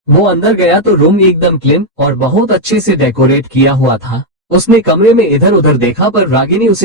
वो अंदर गया तो रूम एकदम क्लीन और बहुत अच्छे से डेकोरेट किया हुआ था। उसने कमरे में इधर उधर देखा, पर रागिनी उसे